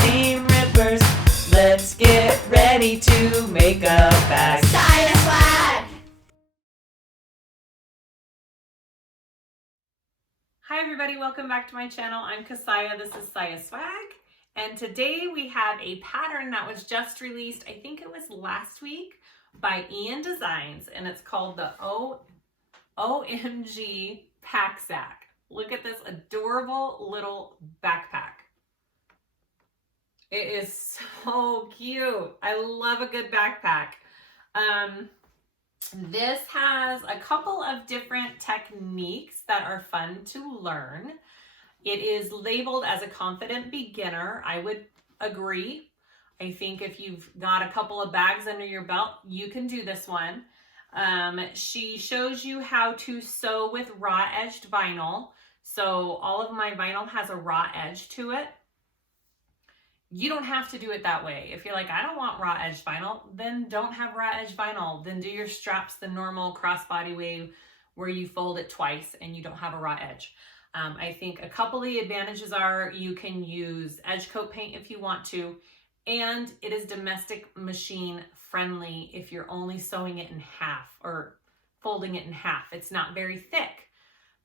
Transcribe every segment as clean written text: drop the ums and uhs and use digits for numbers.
seam rippers. Let's get ready to make a bag. SiahSwag! Hi everybody, welcome back to my channel. I'm Kassiah, this is SiahSwag, and today we have a pattern that was just released, I think it was last week, by ENDesigns, and it's called the OMG PacSac. Look at this adorable little backpack. It is so cute. I love a good backpack. This has a couple of different techniques that are fun to learn. It is labeled as a confident beginner. I would agree. I think if you've got a couple of bags under your belt, you can do this one. She shows you how to sew with raw edged vinyl. So all of my vinyl has a raw edge to it. You don't have to do it that way. If you're like, I don't want raw edge vinyl, then don't have raw edge vinyl. Then do your straps the normal crossbody way where you fold it twice and you don't have a raw edge. I think a couple of the advantages are you can use edge coat paint if you want to, and it is domestic machine friendly if you're only sewing it in half or folding it in half. It's not very thick.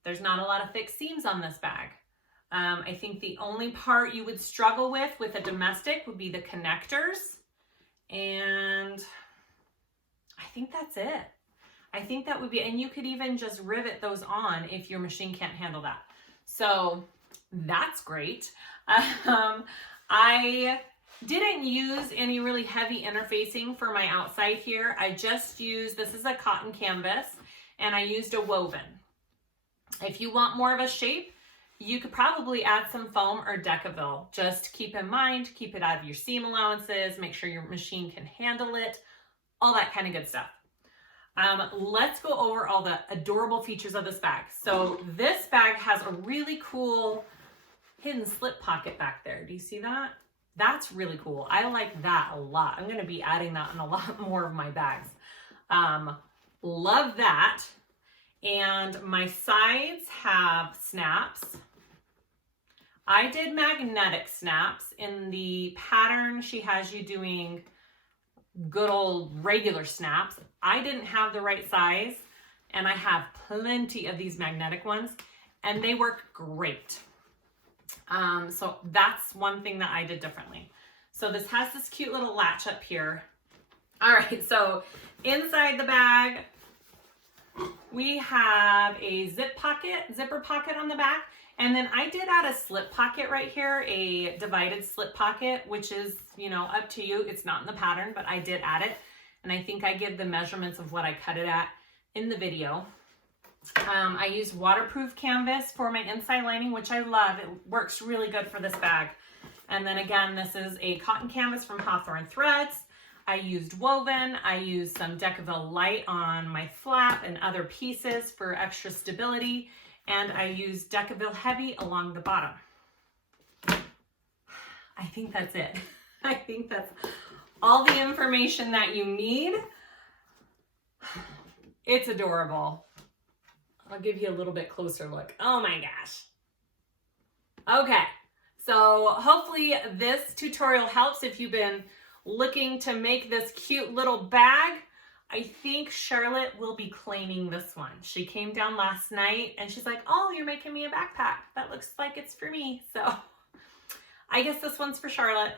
There's not a lot of thick seams on this bag. I think the only part you would struggle with a domestic would be the connectors. And I think that's it. I think that would be, and you could even just rivet those on if your machine can't handle that. So that's great. I didn't use any really heavy interfacing for my outside here. I just used, this is a cotton canvas, and I used a woven. If you want more of a shape, you could probably add some foam or Decaville. Just keep in mind, keep it out of your seam allowances, make sure your machine can handle it, all that kind of good stuff. Let's go over all the adorable features of this bag. So this bag has a really cool hidden slip pocket back there. Do you see that? That's really cool. I like that a lot. I'm gonna be adding that in a lot more of my bags. Love that. And my sides have snaps. I did magnetic snaps. In the pattern, she has you doing good old regular snaps. I didn't have the right size, and I have plenty of these magnetic ones, and they work great. So that's one thing that I did differently. So this has this cute little latch up here. All right, so inside the bag, we have a zipper pocket on the back. And then I did add a slip pocket right here, a divided slip pocket, which is, you know, up to you. It's not in the pattern, but I did add it. And I think I give the measurements of what I cut it at in the video. I used waterproof canvas for my inside lining, which I love. It works really good for this bag. And then again, this is a cotton canvas from Hawthorne Threads. I used woven. I used some Decaville light on my flap and other pieces for extra stability. And I used Decaville heavy along the bottom. I think that's it. I think that's all the information that you need. It's adorable. I'll give you a little bit closer look. Oh my gosh. Okay, so hopefully this tutorial helps if you've been looking to make this cute little bag. I think Charlotte will be claiming this one. She came down last night and she's like, oh, you're making me a backpack. That looks like it's for me. So I guess this one's for Charlotte.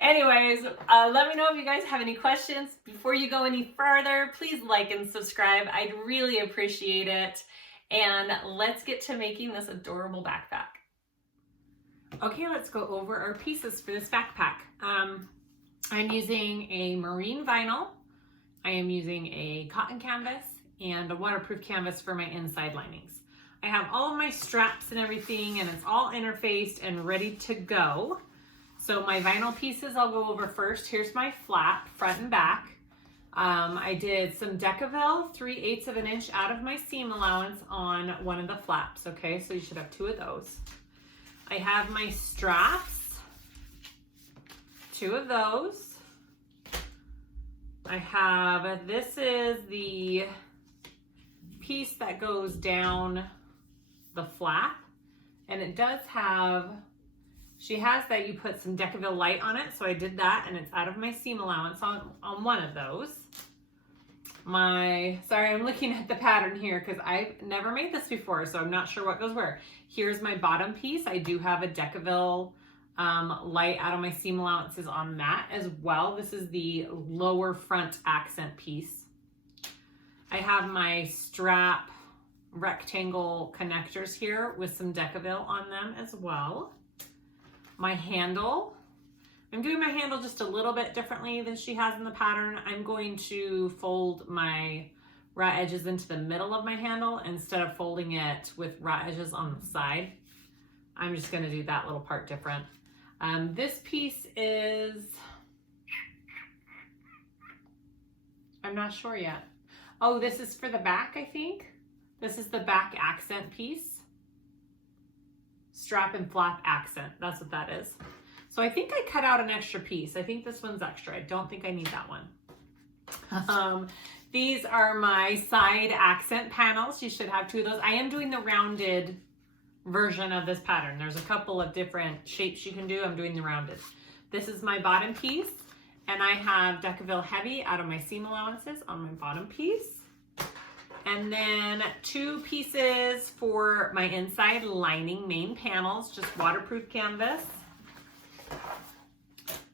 Anyways, let me know if you guys have any questions. Before you go any further, please like and subscribe. I'd really appreciate it. And let's get to making this adorable backpack. Okay, let's go over our pieces for this backpack. I'm using a marine vinyl, I am using a cotton canvas, and a waterproof canvas for my inside linings. I have all of my straps and everything, and it's all interfaced and ready to go. So my vinyl pieces I'll go over first. Here's my flap, front and back. I did some Decaville, 3/8 of an inch out of my seam allowance on one of the flaps, okay? So you should have 2 of those. I have my straps. 2 of those. I have, this is the piece that goes down the flap, and it does have She has that you put some Decaville light on it, so I did that, and it's out of my seam allowance on one of those. Sorry, I'm looking at the pattern here because I've never made this before, so I'm not sure what goes where. Here's my bottom piece. I do have a Decaville light out of my seam allowances on that as well. This is the lower front accent piece. I have my strap rectangle connectors here with some Decaville on them as well. My handle, I'm doing my handle just a little bit differently than she has in the pattern. I'm going to fold my raw edges into the middle of my handle instead of folding it with raw edges on the side. I'm just going to do that little part different. This piece is, I'm not sure yet. Oh, this is for the back, I think. This is the back accent piece. Strap and flap accent, that's what that is. So I think I cut out an extra piece. I think this one's extra. I don't think I need that one. These are my side accent panels. You should have two of those. I am doing the rounded version of this pattern. There's a couple of different shapes you can do. I'm doing the rounded. This is my bottom piece, and I have Decaville Heavy out of my seam allowances on my bottom piece. And then two pieces for my inside lining main panels, just waterproof canvas.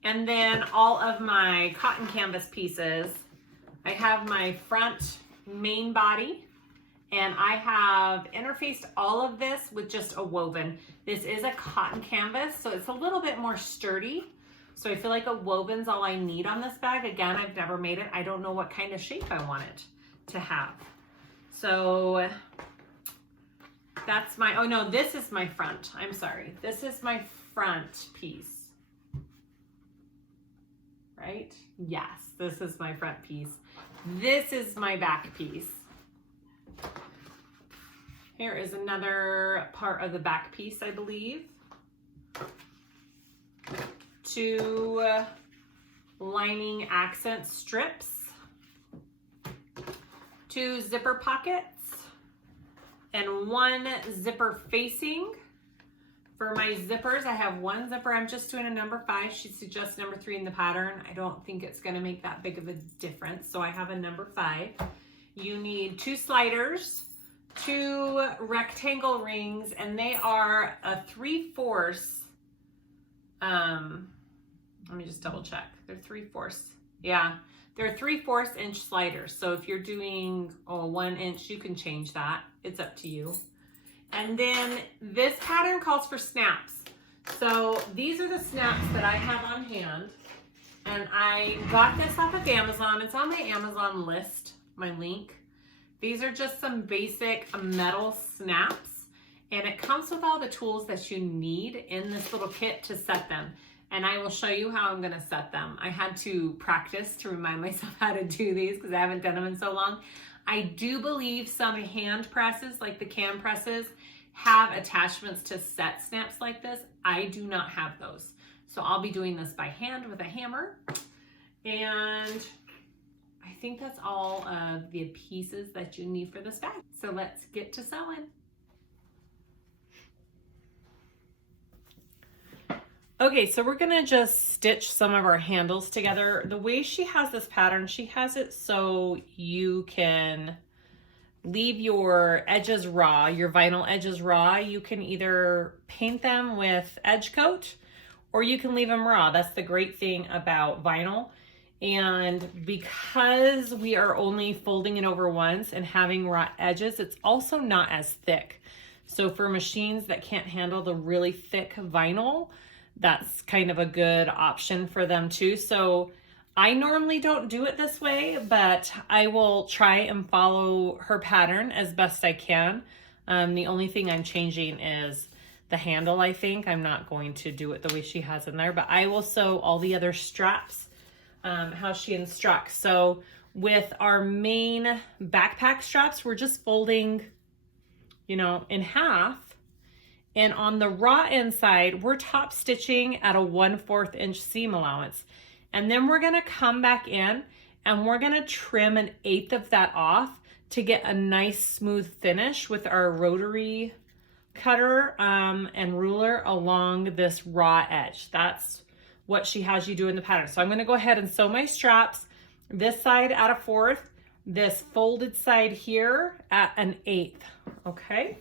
And then all of my cotton canvas pieces. I have my front main body, and I have interfaced all of this with just a woven. This is a cotton canvas, so it's a little bit more sturdy. So I feel like a woven's all I need on this bag. Again, I've never made it. I don't know what kind of shape I want it to have. So that's my, oh no, this is my front. I'm sorry. This is my front piece. Right? Yes, this is my front piece. This is my back piece. Here is another part of the back piece, I believe. Two lining accent strips. Two zipper pockets and one zipper facing. For my zippers, I have one zipper. I'm just doing a number 5. She suggests number 3 in the pattern. I don't think it's going to make that big of a difference, so I have a number 5. You need 2 sliders, 2 rectangle rings, and they are a 3/4. Let me just double check. They're 3/4. Yeah. They're 3/4 inch sliders. So if you're doing 1 inch, you can change that. It's up to you. And then this pattern calls for snaps. So these are the snaps that I have on hand. And I got this off of Amazon. It's on my Amazon list, my link. These are just some basic metal snaps. And it comes with all the tools that you need in this little kit to set them. And I will show you how I'm going to set them. I had to practice to remind myself how to do these because I haven't done them in so long. I do believe some hand presses, like the cam presses, have attachments to set snaps like this. I do not have those. So I'll be doing this by hand with a hammer. And I think that's all of the pieces that you need for this bag. So let's get to sewing. Okay, so we're gonna just stitch some of our handles together. The way she has this pattern, she has it so you can leave your edges raw, your vinyl edges raw. You can either paint them with edge coat or you can leave them raw. That's the great thing about vinyl. And because we are only folding it over once and having raw edges, it's also not as thick. So for machines that can't handle the really thick vinyl, that's kind of a good option for them too. So I normally don't do it this way, but I will try and follow her pattern as best I can. The only thing I'm changing is the handle, I think. I'm not going to do it the way she has in there, but I will sew all the other straps how she instructs. So with our main backpack straps, we're just folding, in half. And on the raw inside, we're top stitching at a 1/4 inch seam allowance. And then we're gonna come back in and we're gonna trim 1/8 of that off to get a nice smooth finish with our rotary cutter and ruler along this raw edge. That's what she has you do in the pattern. So I'm going to go ahead and sew my straps, this side at a 1/4, this folded side here at an 1/8, okay?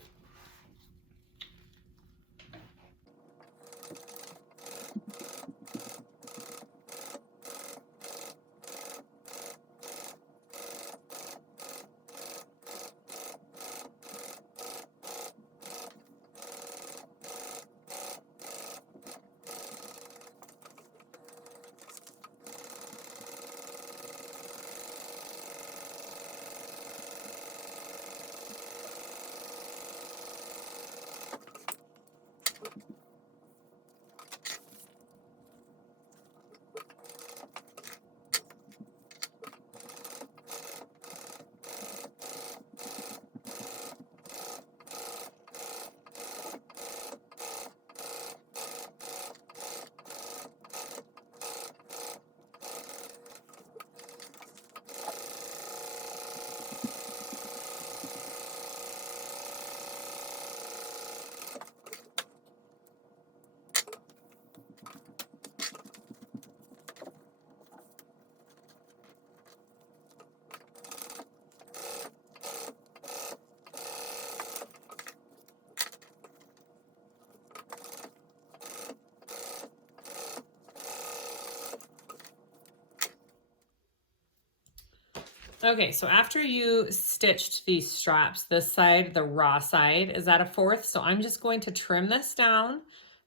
Okay, so after you stitched these straps, this side, the raw side, is at a 1/4. So I'm just going to trim this down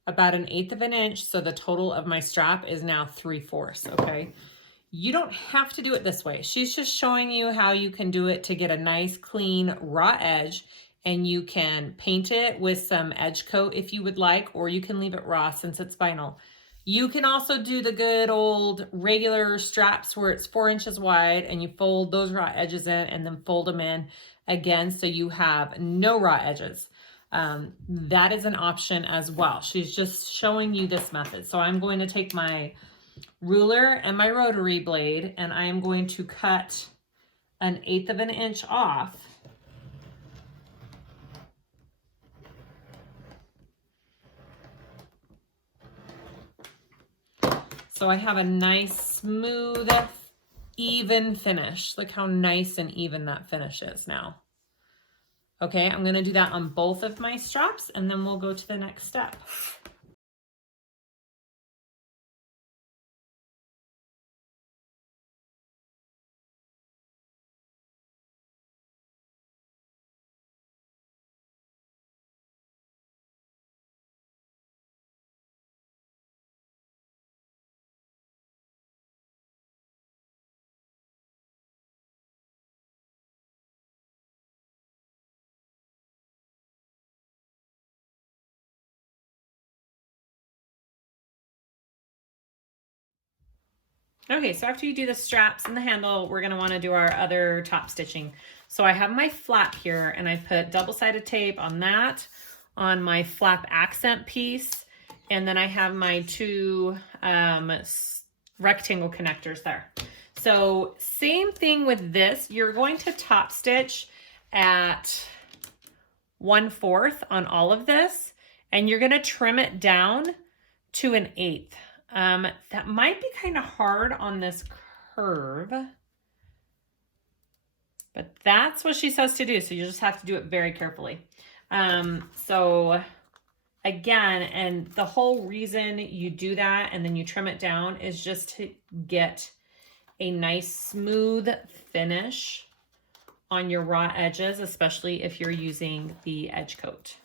about an 1/8 of an inch. So the total of my strap is now 3/4, okay? You don't have to do it this way. She's just showing you how you can do it to get a nice, clean, raw edge, and you can paint it with some edge coat if you would like, or you can leave it raw since it's vinyl. You can also do the good old regular straps where it's 4 inches wide and you fold those raw edges in and then fold them in again so you have no raw edges. That is an option as well. She's just showing you this method. So I'm going to take my ruler and my rotary blade and I am going to cut an 1/8 of an inch off. So I have a nice, smooth, even finish. Look how nice and even that finish is now. Okay, I'm gonna do that on both of my straps and then we'll go to the next step. Okay, so after you do the straps and the handle, we're gonna wanna do our other top stitching. So I have my flap here and I put double-sided tape on that, on my flap accent piece, and then I have my 2 rectangle connectors there. So same thing with this, you're going to top stitch at 1/4 on all of this, and you're gonna trim it down to an 1/8. That might be kind of hard on this curve, but that's what she says to do. So you just have to do it very carefully. So again, and the whole reason you do that and then you trim it down is just to get a nice smooth finish on your raw edges, especially if you're using the edge coat.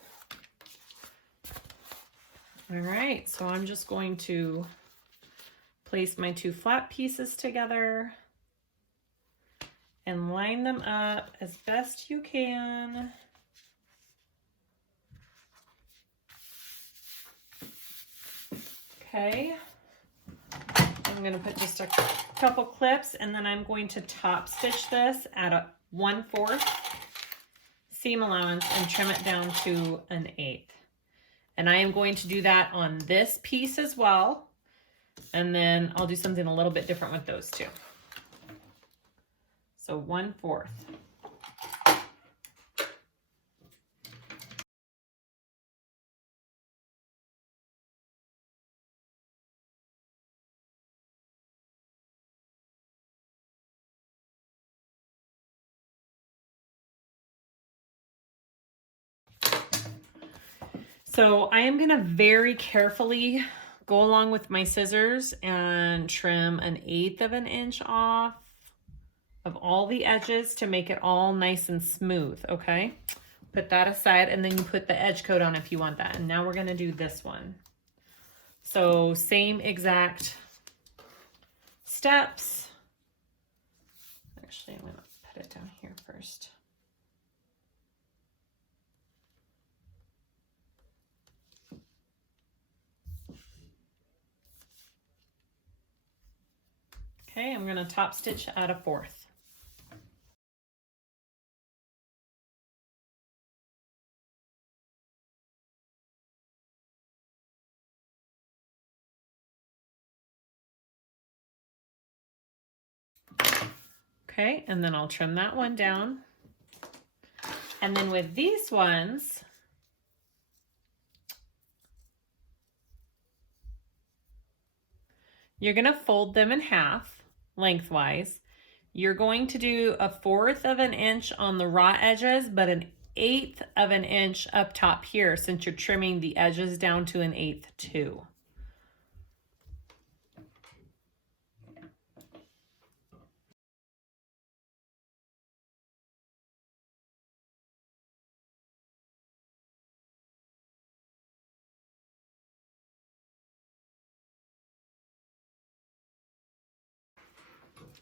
All right, so I'm just going to place my 2 flap pieces together and line them up as best you can. Okay, I'm gonna put just a couple clips and then I'm going to top stitch this at a 1/4 seam allowance and trim it down to an 1/8. And I am going to do that on this piece as well. And then I'll do something a little bit different with those two. So 1/4. So I am gonna very carefully go along with my scissors and trim 1/8 of an inch off of all the edges to make it all nice and smooth, okay? Put that aside, and then you put the edge coat on if you want that. And now we're gonna do this one. So same exact steps. Actually, I'm gonna put it down here first. Okay, I'm gonna top stitch at a 1/4. Okay, and then I'll trim that one down. And then with these ones, you're gonna fold them in half lengthwise. You're going to do a 1/4 of an inch on the raw edges, but 1/8 of an inch up top here, since you're trimming the edges down to 1/8 too.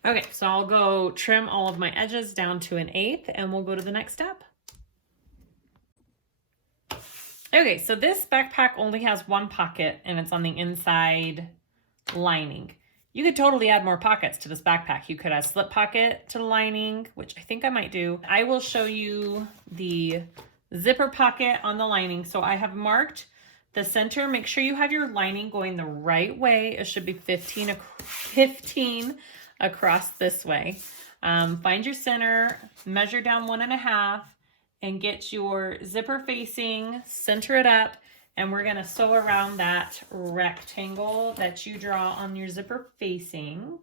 Okay, so I'll go trim all of my edges down to 1/8 and we'll go to the next step. Okay, so this backpack only has one pocket and it's on the inside lining. You could totally add more pockets to this backpack. You could add a slip pocket to the lining, which I think I might do. I will show you the zipper pocket on the lining. So I have marked the center. Make sure you have your lining going the right way. It should be 15 across this way. Find your center, measure down 1.5, and get your zipper facing, center it up, and we're gonna sew around that rectangle that you draw on your zipper facing.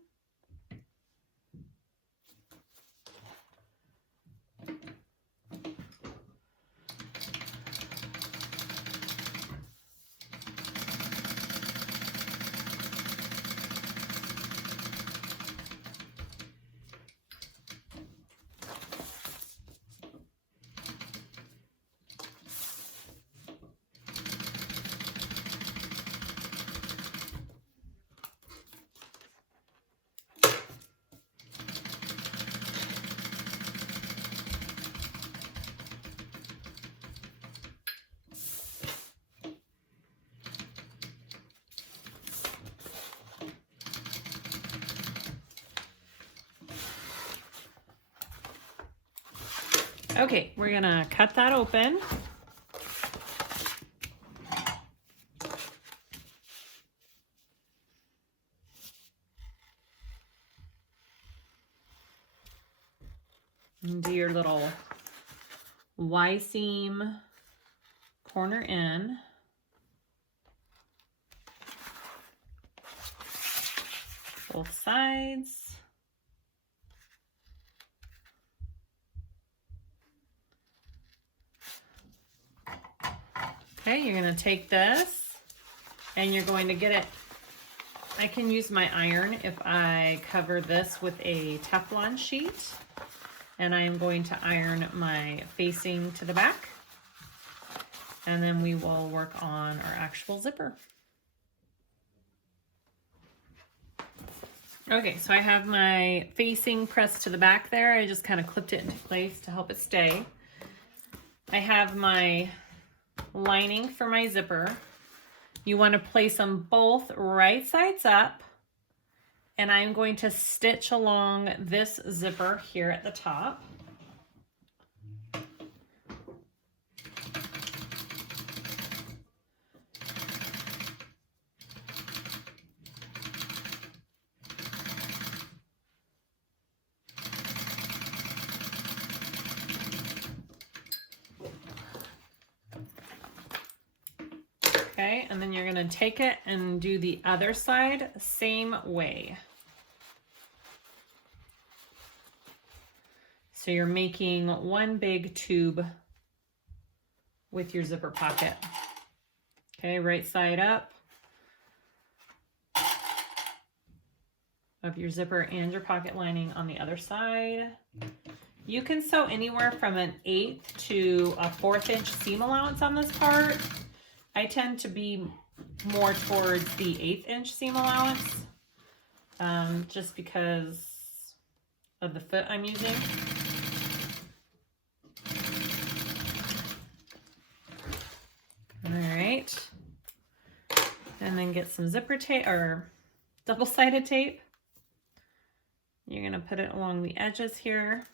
Okay, we're gonna cut that open. And do your little Y seam corner in. Both sides. Okay, you're gonna take this and you're going to get it. I can use my iron if I cover this with a Teflon sheet. And I am going to iron my facing to the back. And then we will work on our actual zipper. Okay, so I have my facing pressed to the back there. I just kind of clipped it into place to help it stay. I have my lining for my zipper. You want to place them both right sides up, and I'm going to stitch along this zipper here at the top. Okay, and then you're gonna take it and do the other side same way. So you're making one big tube with your zipper pocket. Okay, right side up of your zipper and your pocket lining on the other side. You can sew anywhere from an 1/8 to a 1/4 inch seam allowance on this part. I tend to be more towards the 1/8 inch seam allowance, just because of the foot I'm using. All right, and then get some zipper tape or double-sided tape. You're gonna put it along the edges here.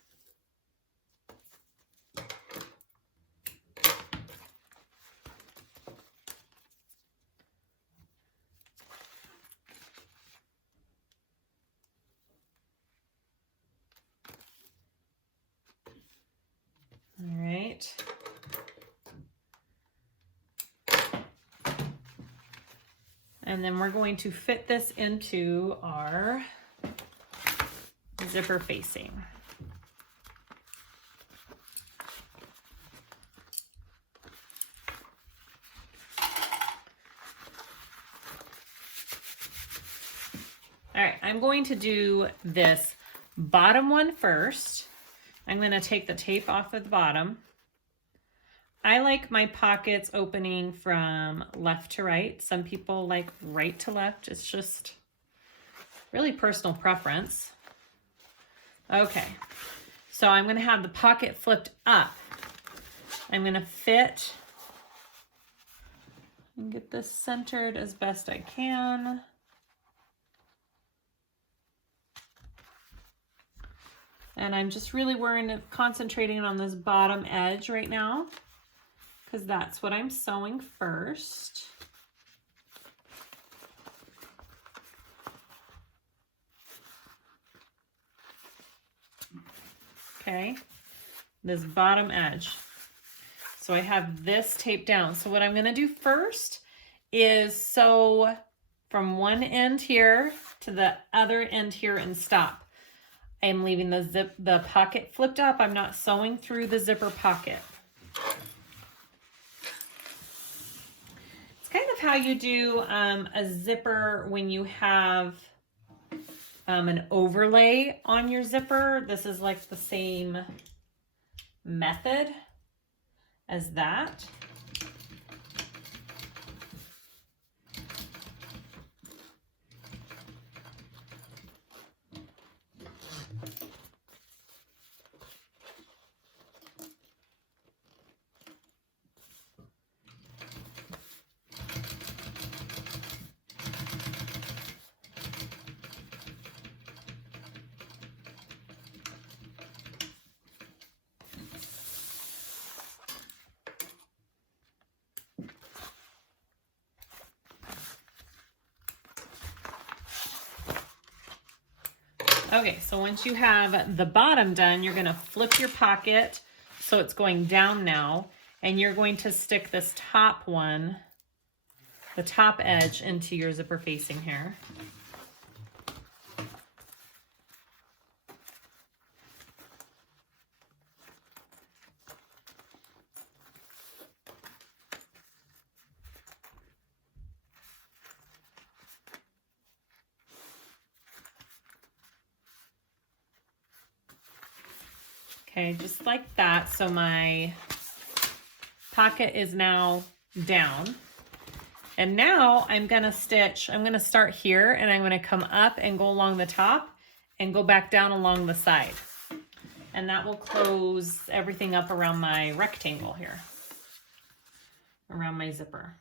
All right. And then we're going to fit this into our zipper facing. All right, I'm going to do this bottom one first. I'm going to take the tape off of the bottom. I like my pockets opening from left to right. Some people like right to left. It's just really personal preference. Okay, so I'm going to have the pocket flipped up. I'm going to fit and get this centered as best I can. And I'm just really concentrating on this bottom edge right now, because that's what I'm sewing first. Okay, this bottom edge. So I have this taped down. So what I'm gonna do first is sew from one end here to the other end here and stop. I'm leaving the pocket flipped up. I'm not sewing through the zipper pocket. It's kind of how you do a zipper when you have an overlay on your zipper. This is like the same method as that. Okay, so once you have the bottom done, you're gonna flip your pocket so it's going down now, and you're going to stick this top one, the top edge, into your zipper facing here. Okay, just like that. So my pocket is now down. And now I'm gonna start here, and I'm gonna come up and go along the top and go back down along the side. And that will close everything up around my rectangle here, around my zipper.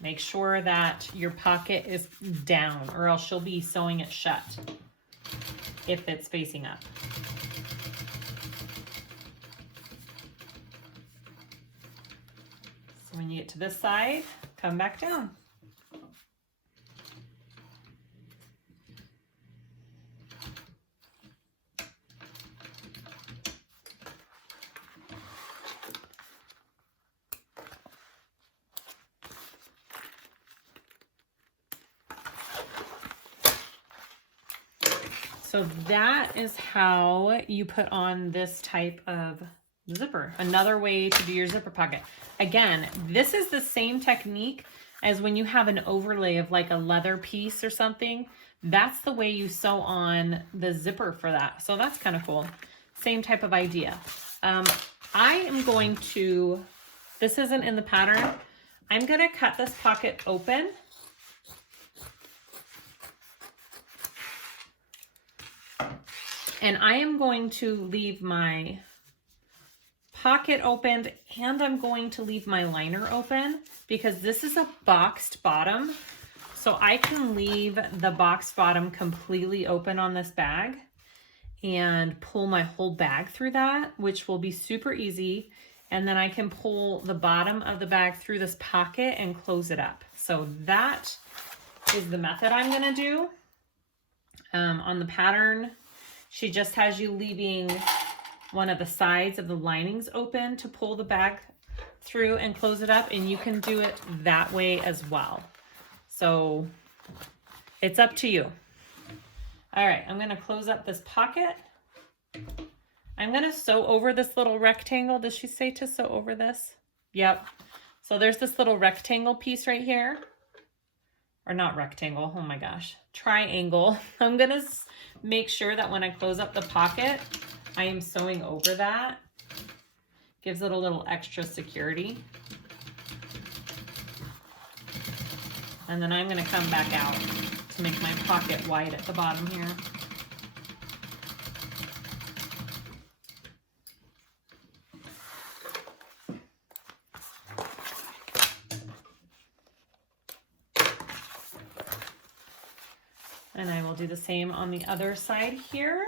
Make sure that your pocket is down, or else you'll be sewing it shut if it's facing up. So when you get to this side, come back down. So that is how you put on this type of zipper. Another way to do your zipper pocket. Again, this is the same technique as when you have an overlay of like a leather piece or something. That's the way you sew on the zipper for that. So that's kind of cool. Same type of idea. I am going to, this isn't in the pattern. I'm going to cut this pocket open. And I am going to leave my pocket opened, and I'm going to leave my liner open because this is a boxed bottom. So I can leave the boxed bottom completely open on this bag and pull my whole bag through that, which will be super easy. And then I can pull the bottom of the bag through this pocket and close it up. So that is the method I'm gonna do. On the pattern, she just has you leaving one of the sides of the linings open to pull the bag through and close it up, and you can do it that way as well. So it's up to you. All right, I'm gonna close up this pocket. I'm gonna sew over this little rectangle. Does she say to sew over this? Yep. So there's this little rectangle piece right here. Or not rectangle, oh my gosh, triangle. I'm gonna make sure that when I close up the pocket, I am sewing over that. Gives it a little extra security. And then I'm gonna come back out to make my pocket wide at the bottom here. And I will do the same on the other side here.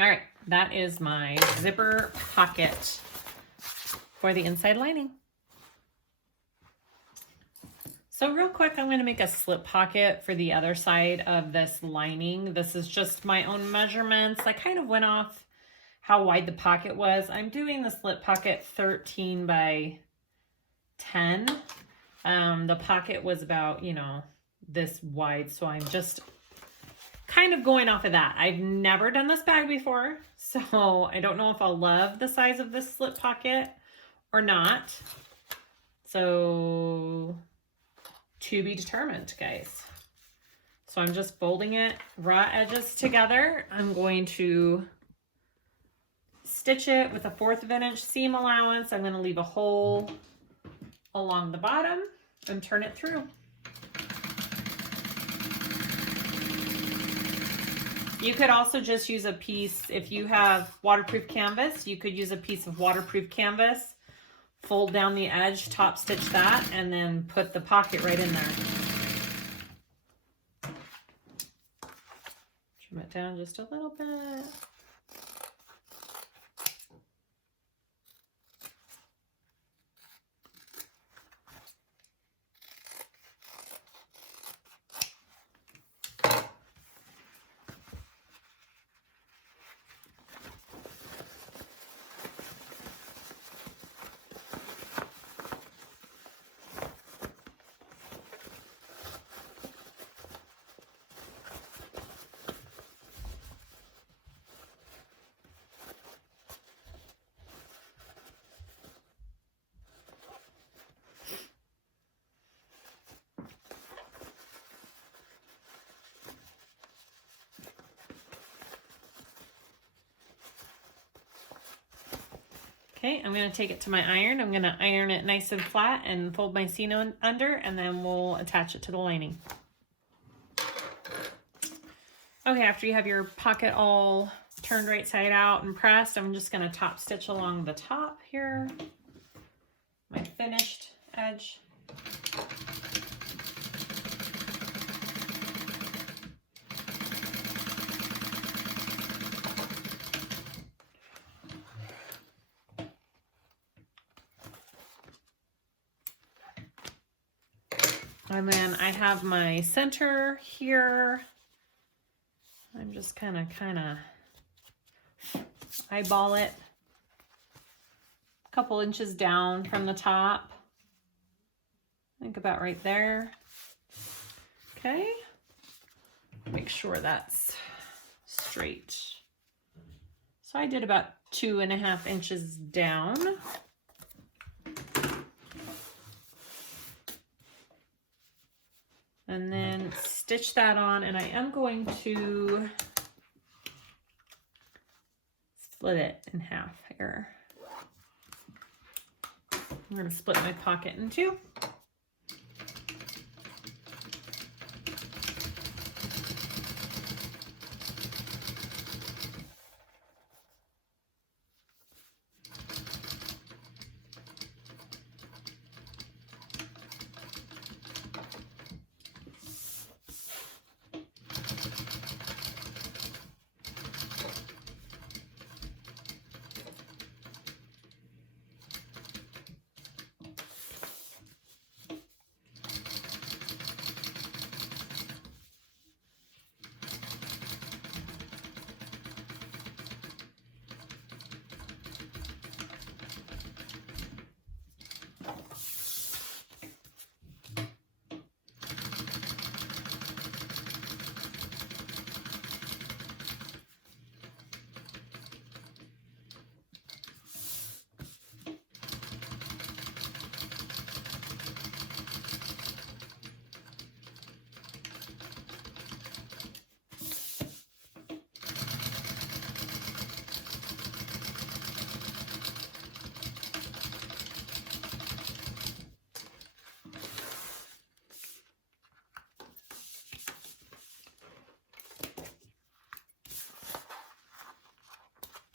All right, that is my zipper pocket for the inside lining. So real quick, I'm going to make a slip pocket for the other side of this lining. This is just my own measurements. I kind of went off how wide the pocket was. I'm doing the slip pocket 13 by 10. The pocket was about, you know, this wide, so I'm just kind of going off of that. I've never done this bag before, so I don't know if I'll love the size of this slip pocket or not. So to be determined, guys. So I'm just folding it raw edges together. I'm going to stitch it with a 1/4 of an inch seam allowance. I'm going to leave a hole along the bottom and turn it through. You could also just use a piece, if you have waterproof canvas, you could use a piece of waterproof canvas, fold down the edge, top stitch that, and then put the pocket right in there. Trim it down just a little bit. Okay, I'm going to take it to my iron. I'm going to iron it nice and flat and fold my seam under, and then we'll attach it to the lining. Okay, after you have your pocket all turned right side out and pressed, I'm just going to top stitch along the top here, my finished edge. And then I have my center here. I'm just kind of eyeball it a couple inches down from the top. I think about right there. Okay. Make sure that's straight. So I did about 2.5 inches down. And then stitch that on, and I am going to split it in half here. I'm going to split my pocket in two.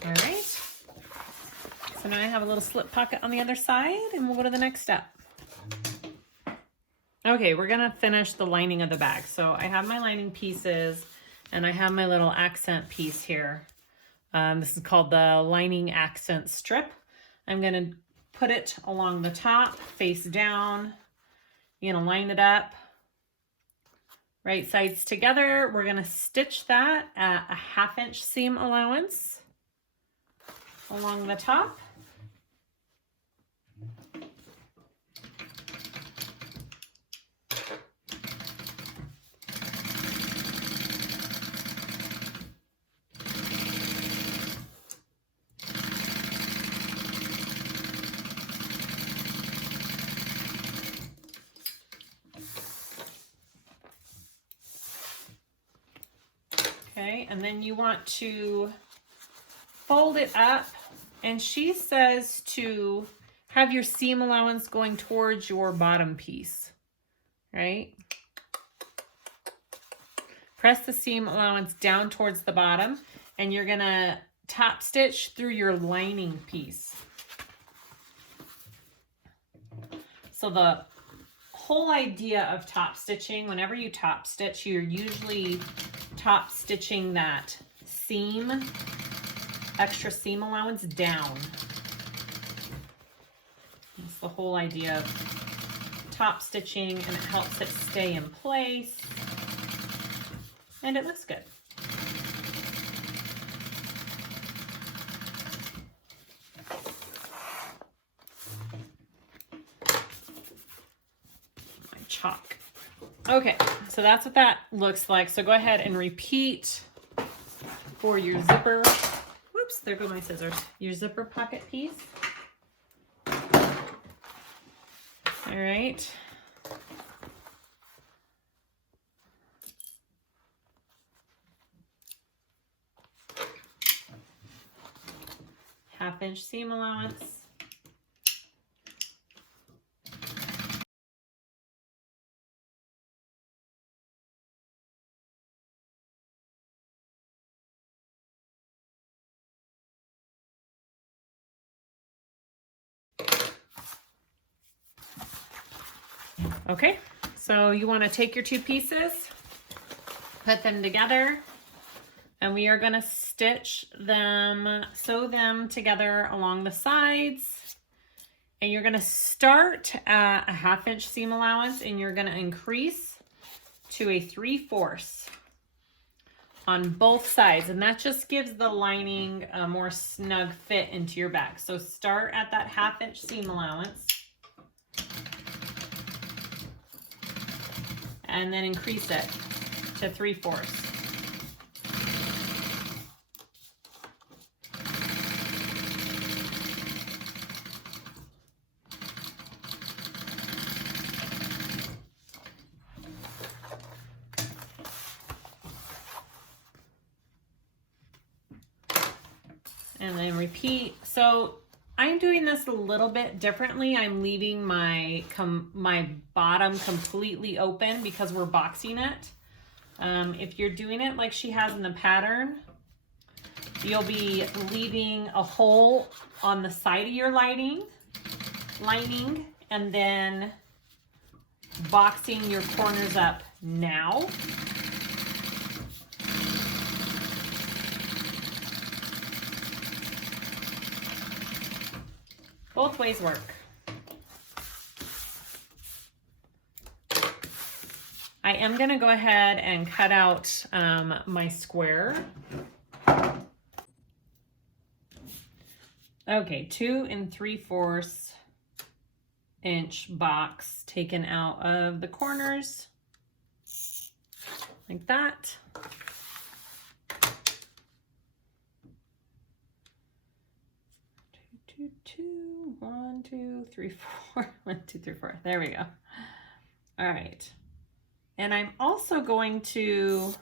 All right, so now I have a little slip pocket on the other side, and we'll go to the next step. Okay, we're gonna finish the lining of the bag. So I have my lining pieces, and I have my little accent piece here. This is called the lining accent strip. I'm gonna put it along the top, face down. You're gonna line it up, right sides together. We're gonna stitch that at a 1/2 inch seam allowance along the top. Okay, and then you want to fold it up, and she says to have your seam allowance going towards your bottom piece, right? Press the seam allowance down towards the bottom, and you're gonna top stitch through your lining piece. So the whole idea of top stitching, whenever you top stitch, you're usually top stitching that seam, extra seam allowance down. That's the whole idea of top stitching, and it helps it stay in place, and it looks good. My chalk. Okay, so that's what that looks like. So go ahead and repeat for your zipper. Whoops, there go my scissors. Your zipper pocket piece. All right. Half-inch seam allowance. Okay, so you want to take your two pieces, put them together, and we are going to stitch them, sew them together along the sides And you're gonna start at a 1/2 inch seam allowance and you're gonna increase to a 3/4 on both sides. And that just gives the lining a more snug fit into your bag. So start at that 1/2 inch seam allowance and then increase it to 3/4. And then repeat. So I'm doing this a little bit differently. I'm leaving my bottom completely open because we're boxing it. If you're doing it like she has in the pattern, you'll be leaving a hole on the side of your lining, and then boxing your corners up now. Both ways work. I am going to go ahead and cut out my square. Okay, 2 3/4 inch box taken out of the corners like that. Two, 1, 2, 3, 4. 1, 2, 3, 4. There we go. All right. And I'm also going to,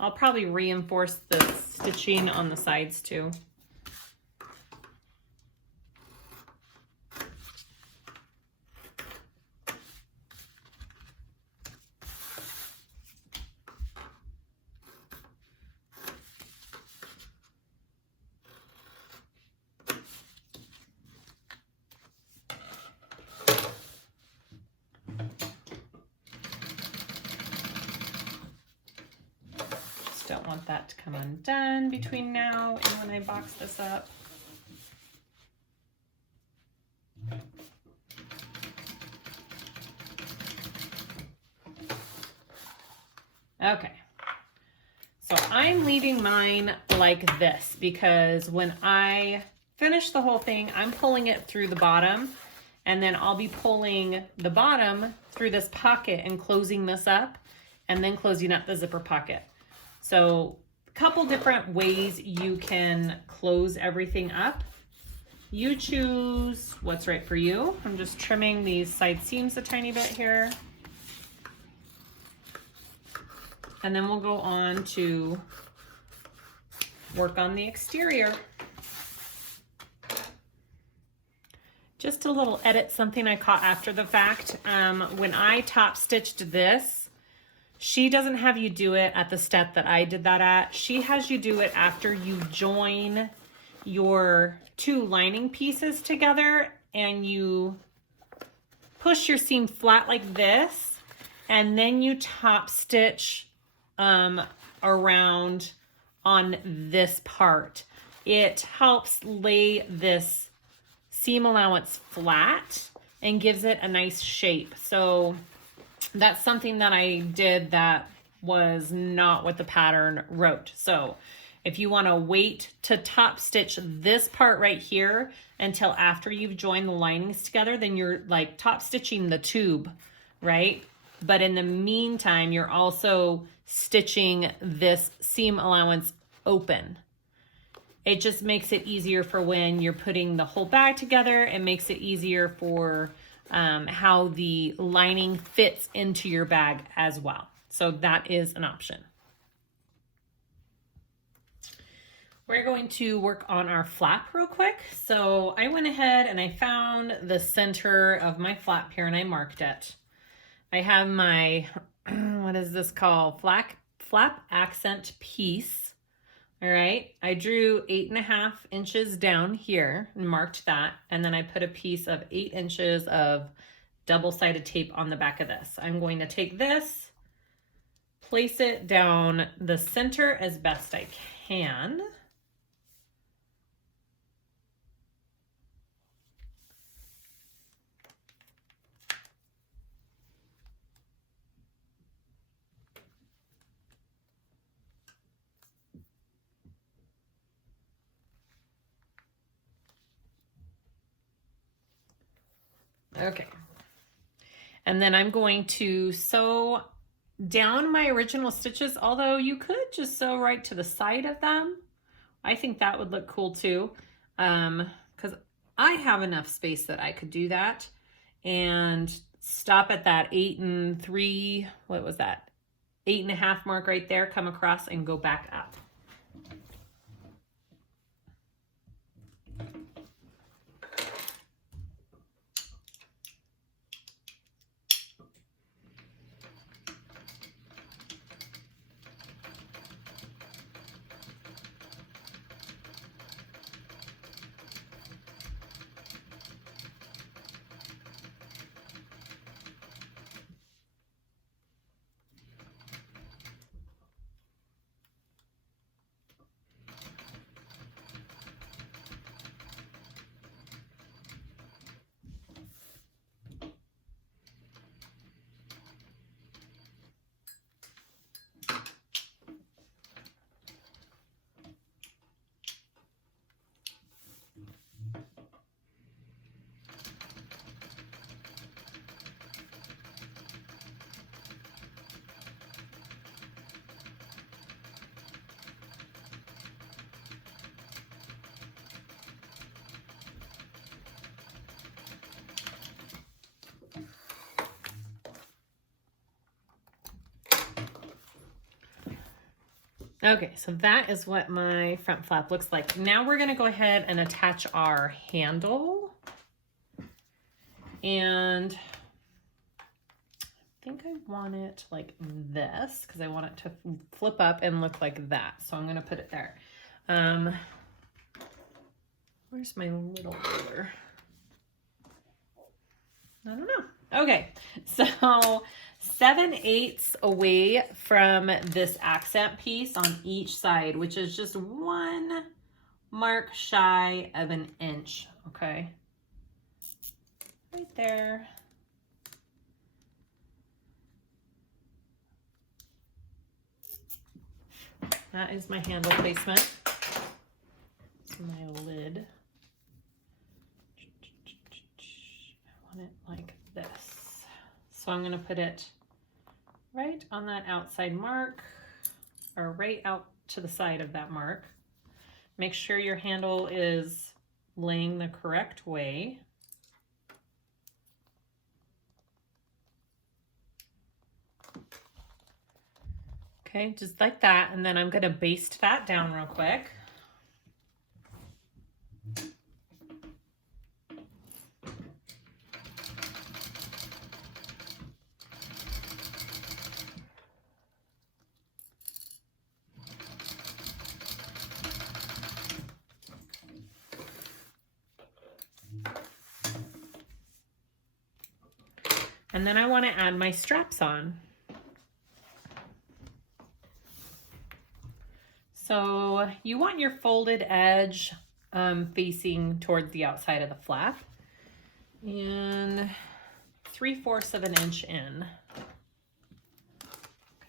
I'll probably reinforce the stitching on the sides too. Don't want that to come undone between now and when I box this up. Okay, so I'm leaving mine like this because when I finish the whole thing, I'm pulling it through the bottom, and then I'll be pulling the bottom through this pocket and closing this up, and then closing up the zipper pocket. So a couple different ways you can close everything up. You choose what's right for you. I'm just trimming these side seams a tiny bit here. And then we'll go on to work on the exterior. Just a little edit, something I caught after the fact. When I top stitched this, she doesn't have you do it at the step that I did that at. She has you do it after you join your 2 lining pieces together and you push your seam flat like this, and then you top stitch around on this part. It helps lay this seam allowance flat and gives it a nice shape. So that's something that I did that was not what the pattern wrote. So if you want to wait to top stitch this part right here until after you've joined the linings together, then you're like top stitching the tube, right? But in the meantime, you're also stitching this seam allowance open. It just makes it easier for when you're putting the whole bag together. It makes it easier for how the lining fits into your bag as well. So that is an option. We're going to work on our flap real quick. So I went ahead and I found the center of my flap here and I marked it. I have my, what is this called? Flap accent piece. All right, I drew 8.5 inches down here and marked that. And then I put a piece of 8 inches of double-sided tape on the back of this. I'm going to take this, place it down the center as best I can. Okay. And then I'm going to sew down my original stitches, although you could just sew right to the side of them. I think that would look cool too, because I have enough space that I could do that and stop at that 8 3, what was that? 8.5 mark right there, come across and go back up. Okay, so that is what my front flap looks like. Now we're gonna go ahead and attach our handle. And I think I want it like this because I want it to flip up and look like that. So I'm gonna put it there. Where's my little ruler? I don't know. Okay, so 7/8 away from this accent piece on each side, which is just 1 mark shy of an inch, okay? Right there. That is my handle placement. It's my lid. I want it like this. So I'm going to put it right on that outside mark, or right out to the side of that mark. Make sure your handle is laying the correct way. Okay, just like that. And then I'm going to baste that down real quick. And then I want to add my straps on. So you want your folded edge facing towards the outside of the flap, and 3/4 of an inch in.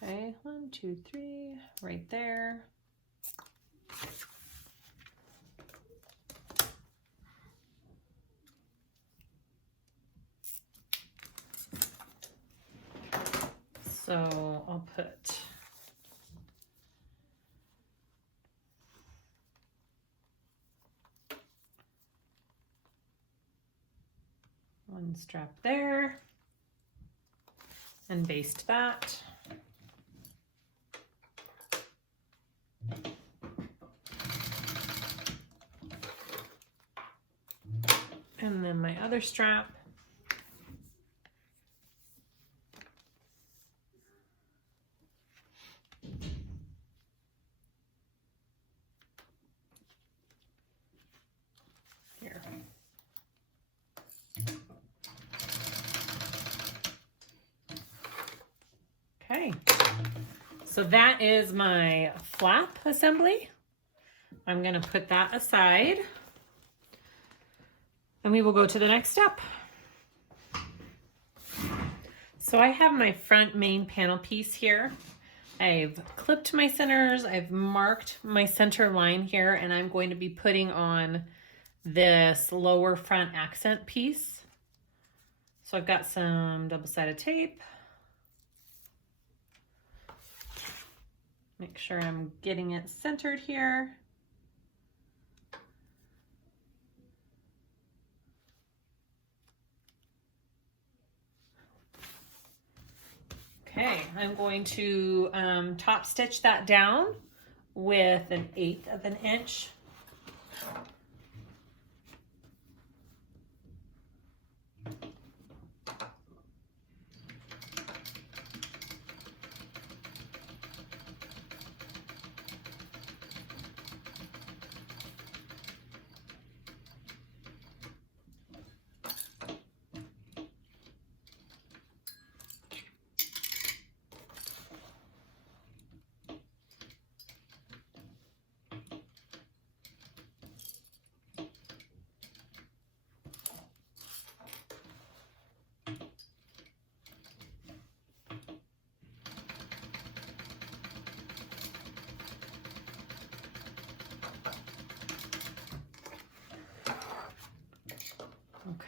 Okay, 1, 2, 3, right there. So I'll put one strap there and baste that. And then my other strap. Here. Okay, so that is my flap assembly. I'm going to put that aside and we will go to the next step. So I have my front main panel piece here. I've clipped my centers, I've marked my center line here, and I'm going to be putting on this lower front accent piece. So I've got some double-sided tape. Make sure I'm getting it centered here. Okay, I'm going to top stitch that down with 1/8 of an inch.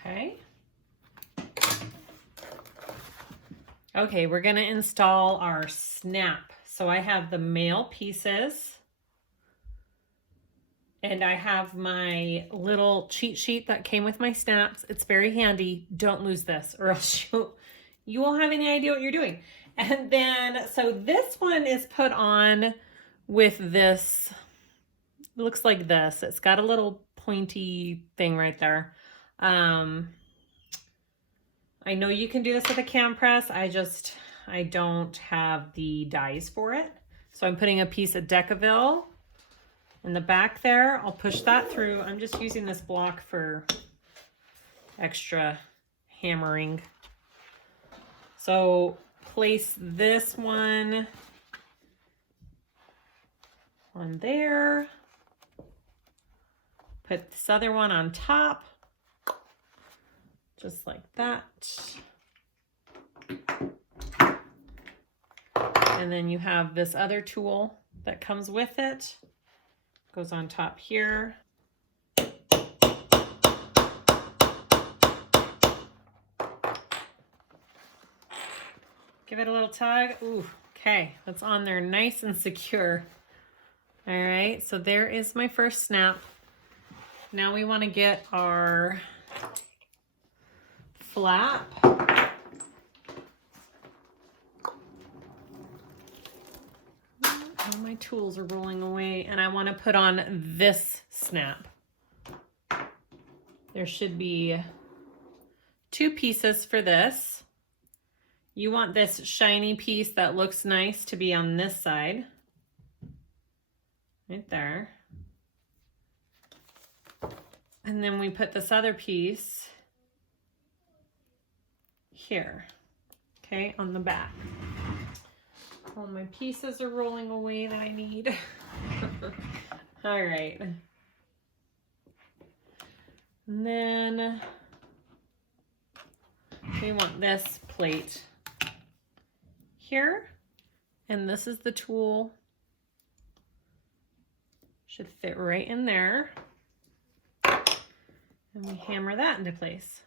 Okay. Okay, we're going to install our snap. So I have the male pieces and I have my little cheat sheet that came with my snaps. It's very handy. Don't lose this or else you won't have any idea what you're doing. And then, so this one is put on with this, looks like this. It's got a little pointy thing right there. I know you can do this with a cam press. I don't have the dies for it. So I'm putting a piece of Decaville in the back there. I'll push that through. I'm just using this block for extra hammering. So place this one on there. Put this other one on top. Just like that. And then you have this other tool that comes with it. Goes on top here. Give it a little tug. Ooh, okay, that's on there nice and secure. All right, so there is my first snap. Now we want to get our flap. All my tools are rolling away and I want to put on this snap. There should be 2 pieces for this. You want this shiny piece that looks nice to be on this side. Right there. And then we put this other piece here, okay, on the back. All my pieces are rolling away that I need. All right. And then we want this plate here, and this is the tool. Should fit right in there. And we hammer that into place.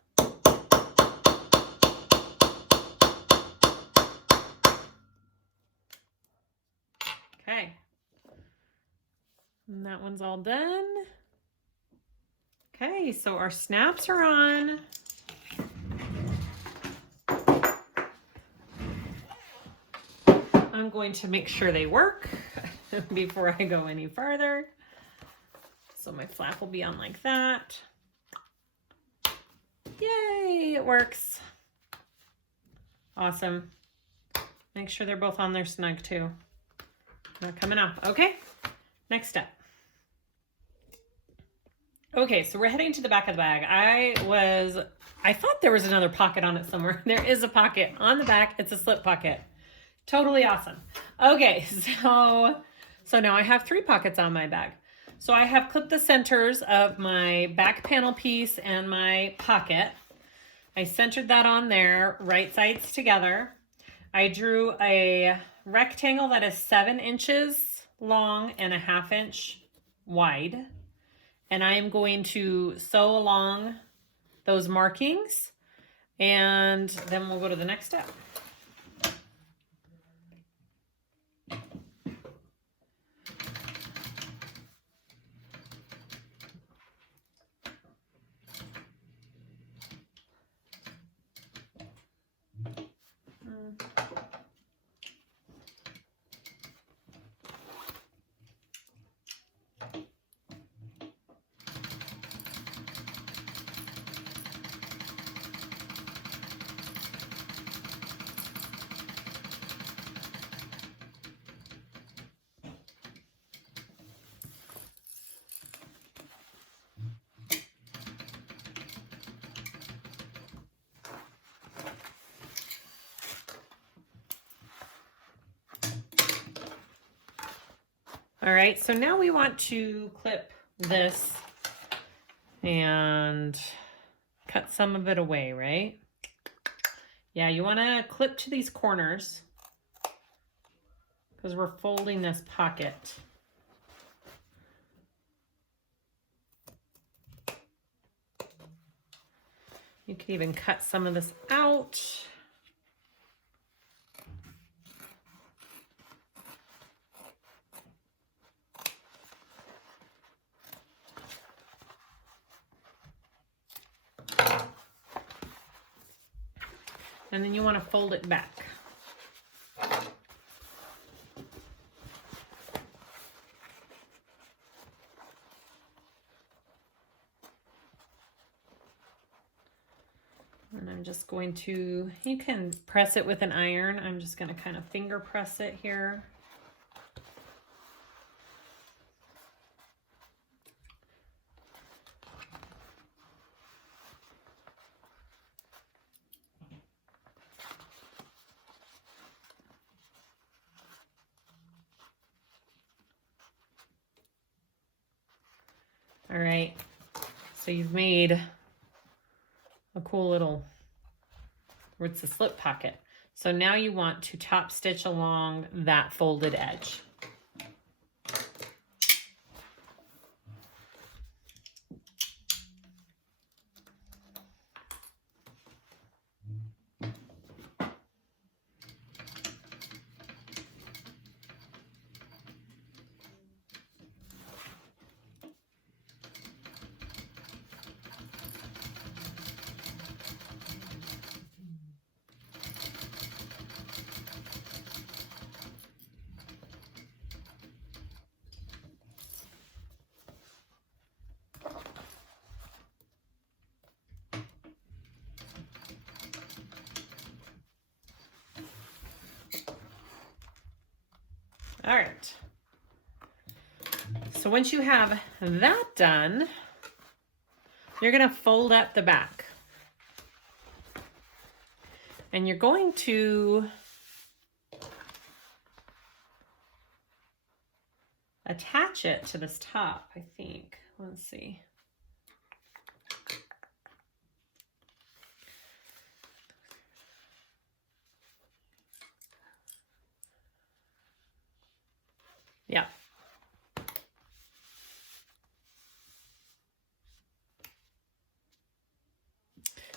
Okay, and that one's all done. Okay, so our snaps are on. I'm going to make sure they work before I go any farther. So my flap will be on like that. Yay, it works. Awesome. Make sure they're both on there snug too. They're coming up. Okay, next step. Okay, so we're heading to the back of the bag. I thought there was another pocket on it somewhere. There is a pocket on the back. It's a slip pocket. Totally awesome. Okay, so now I have 3 pockets on my bag. So I have clipped the centers of my back panel piece and my pocket. I centered that on there, right sides together. I drew a rectangle that is 7 inches long and a 1/2 inch wide. And I am going to sew along those markings And then we'll go to the next step. All right, so now we want to clip this and cut some of it away, right? Yeah, you want to clip to these corners because we're folding this pocket. You can even cut some of this out. And then you want to fold it back. And I'm just going to, you can press it with an iron. I'm just going to kind of finger press it here. All right, so you've made a cool little, where it's a slip pocket. So now you want to top stitch along that folded edge. All right. So once you have that done, you're going to fold up the back. And you're going to attach it to this top, I think. Let's see. Yeah.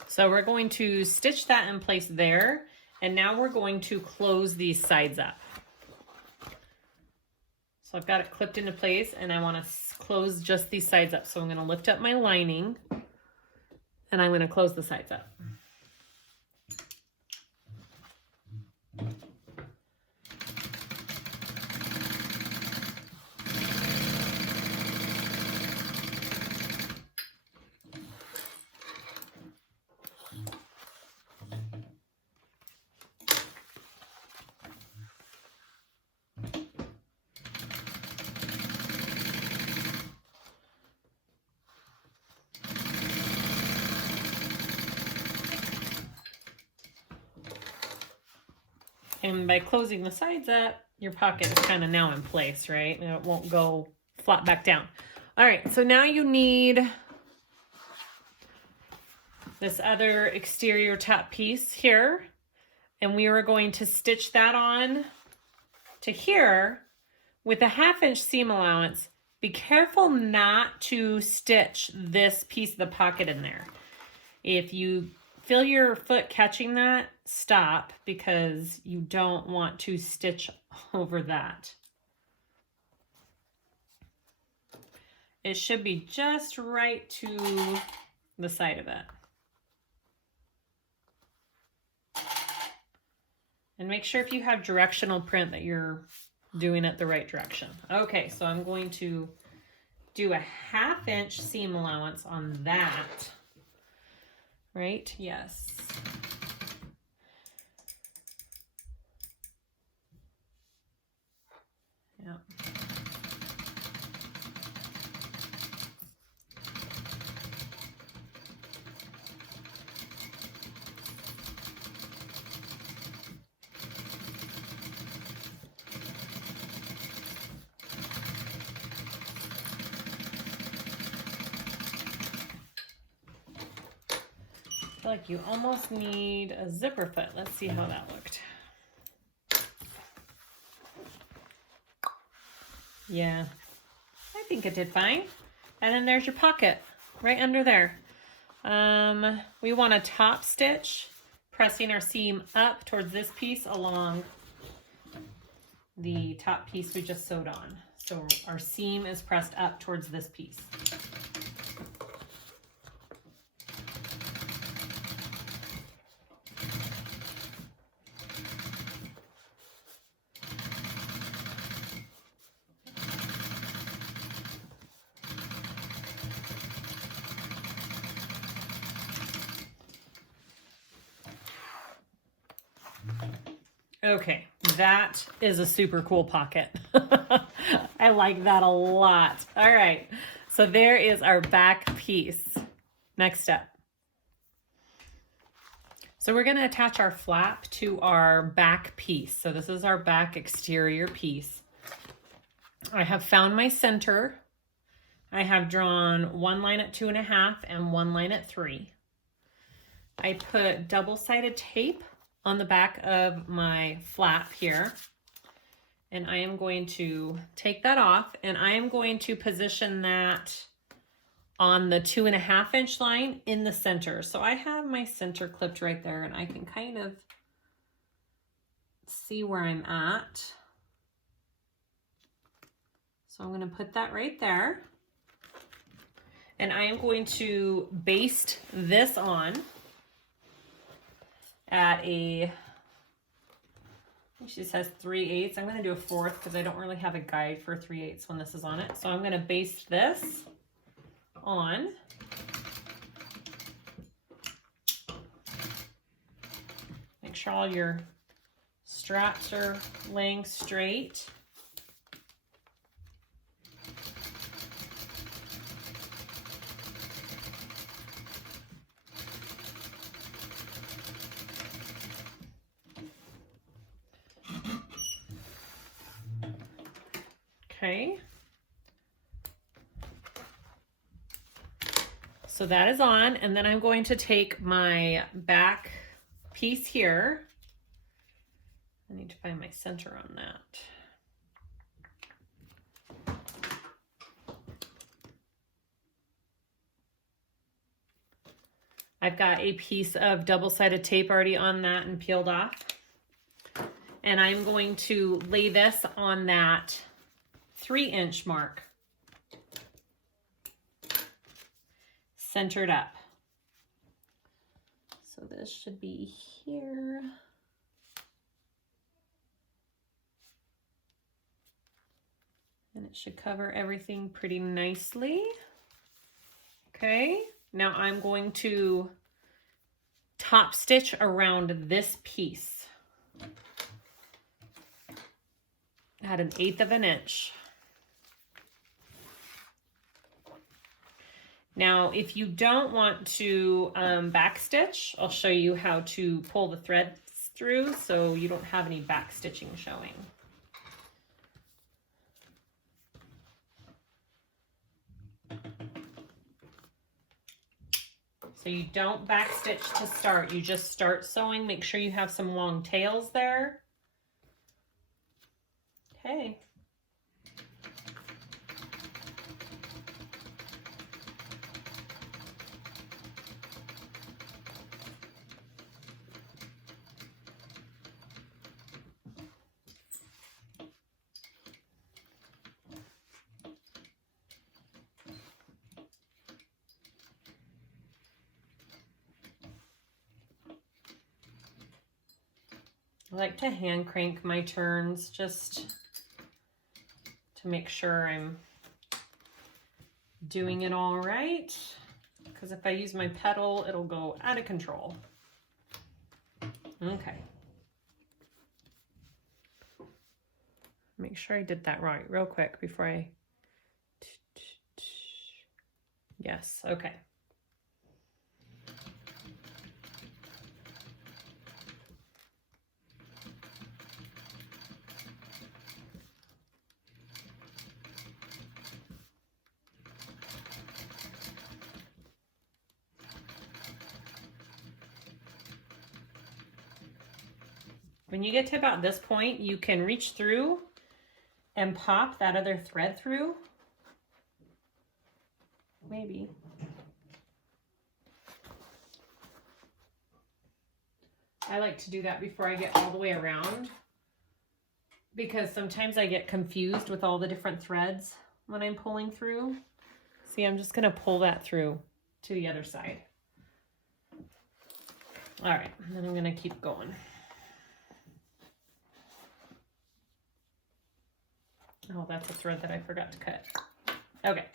So we're going to stitch that in place there, and now we're going to close these sides up. So I've got it clipped into place, and I want to close just these sides up. So I'm going to lift up my lining, and I'm going to close the sides up. And by closing the sides up, your pocket is kind of now in place, right? And it won't go flat back down. All right, so now you need this other exterior top piece here. And we are going to stitch that on to here with a 1/2 inch seam allowance. Be careful not to stitch this piece of the pocket in there. If you feel your foot catching that, stop, because you don't want to stitch over that. It should be just right to the side of it. And make sure if you have directional print that you're doing it the right direction. Okay, so I'm going to do a 1/2 inch seam allowance on that. Right? Yes. Yeah. I feel like you almost need a zipper foot. Let's see how that looked. Yeah, I think it did fine. And then there's your pocket right under there. We want a top stitch, pressing our seam up towards this piece along the top piece we just sewed on. So our seam is pressed up towards this piece. Okay, that is a super cool pocket. I like that a lot. All right, so there is our back piece. Next step. So we're gonna attach our flap to our back piece. So this is our back exterior piece. I have found my center. I have drawn one line at 2.5 and one line at 3. I put double-sided tape on the back of my flap here, and I am going to take that off, and I am going to position that on the 2.5 inch line in the center. So I have my center clipped right there, and I can kind of see where I'm at. So I'm going to put that right there, and I am going to baste this on at a, I think she says 3/8. I'm going to do a 1/4 because I don't really have a guide for 3/8 when this is on it. So I'm going to baste this on. Make sure all your straps are laying straight. Okay, so that is on, and then I'm going to take my back piece here. I need to find my center on that. I've got a piece of double-sided tape already on that and peeled off, and I'm going to lay this on that 3-inch mark, centered up. So this should be here. And it should cover everything pretty nicely. Okay, now I'm going to top stitch around this piece at 1/8 of an inch. Now, if you don't want to back stitch, I'll show you how to pull the threads through so you don't have any back stitching showing. So you don't back stitch to start, you just start sewing. Make sure you have some long tails there. Okay. I like to hand crank my turns just to make sure I'm doing it all right. Because if I use my pedal, it'll go out of control. Okay. Make sure I did that right real quick before I... Yes, okay. When you get to about this point, you can reach through and pop that other thread through. Maybe. I like to do that before I get all the way around, because sometimes I get confused with all the different threads when I'm pulling through. See, I'm just gonna pull that through to the other side. All right, and then I'm gonna keep going. Oh, that's a thread that I forgot to cut. Okay.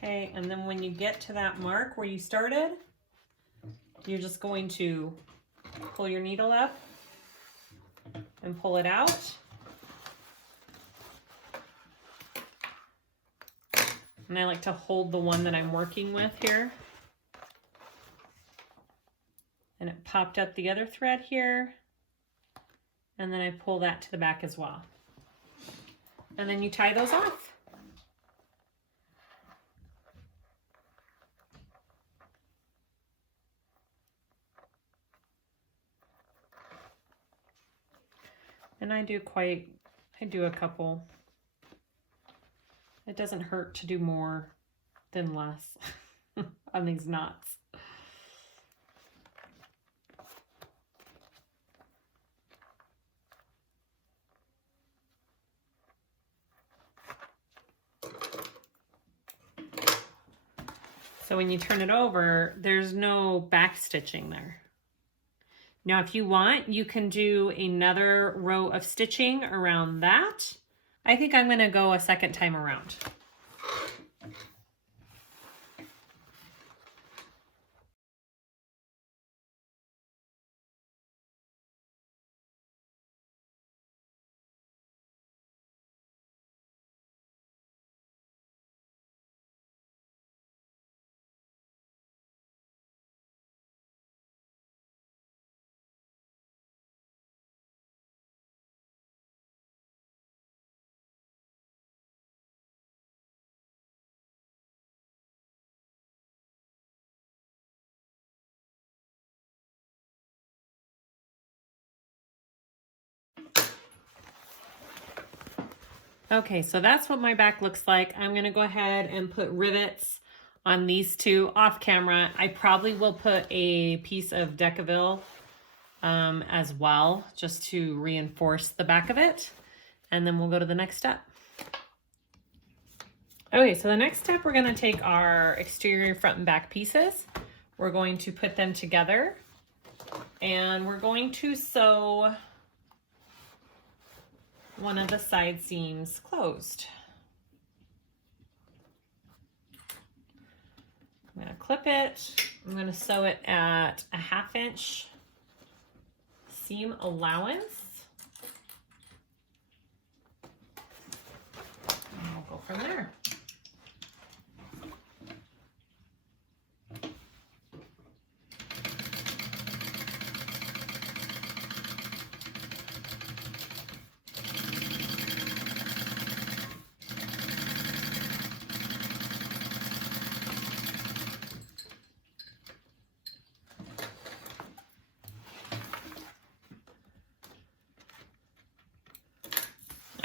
Okay, and then when you get to that mark where you started, you're just going to pull your needle up and pull it out. And I like to hold the one that I'm working with here. And it popped up the other thread here. And then I pull that to the back as well. And then you tie those off. And I do a couple. It doesn't hurt to do more than less on these knots. So when you turn it over, there's no back stitching there. Now, if you want, you can do another row of stitching around that. I think I'm going to go a second time around. Okay, so that's what my back looks like. I'm gonna go ahead and put rivets on these two off camera. I probably will put a piece of Decaville as well, just to reinforce the back of it. And then we'll go to the next step. Okay, so the next step, we're gonna take our exterior front and back pieces. We're going to put them together and we're going to sew one of the side seams closed. I'm going to clip it. I'm going to sew it at a 1/2 inch seam allowance. And we'll go from there.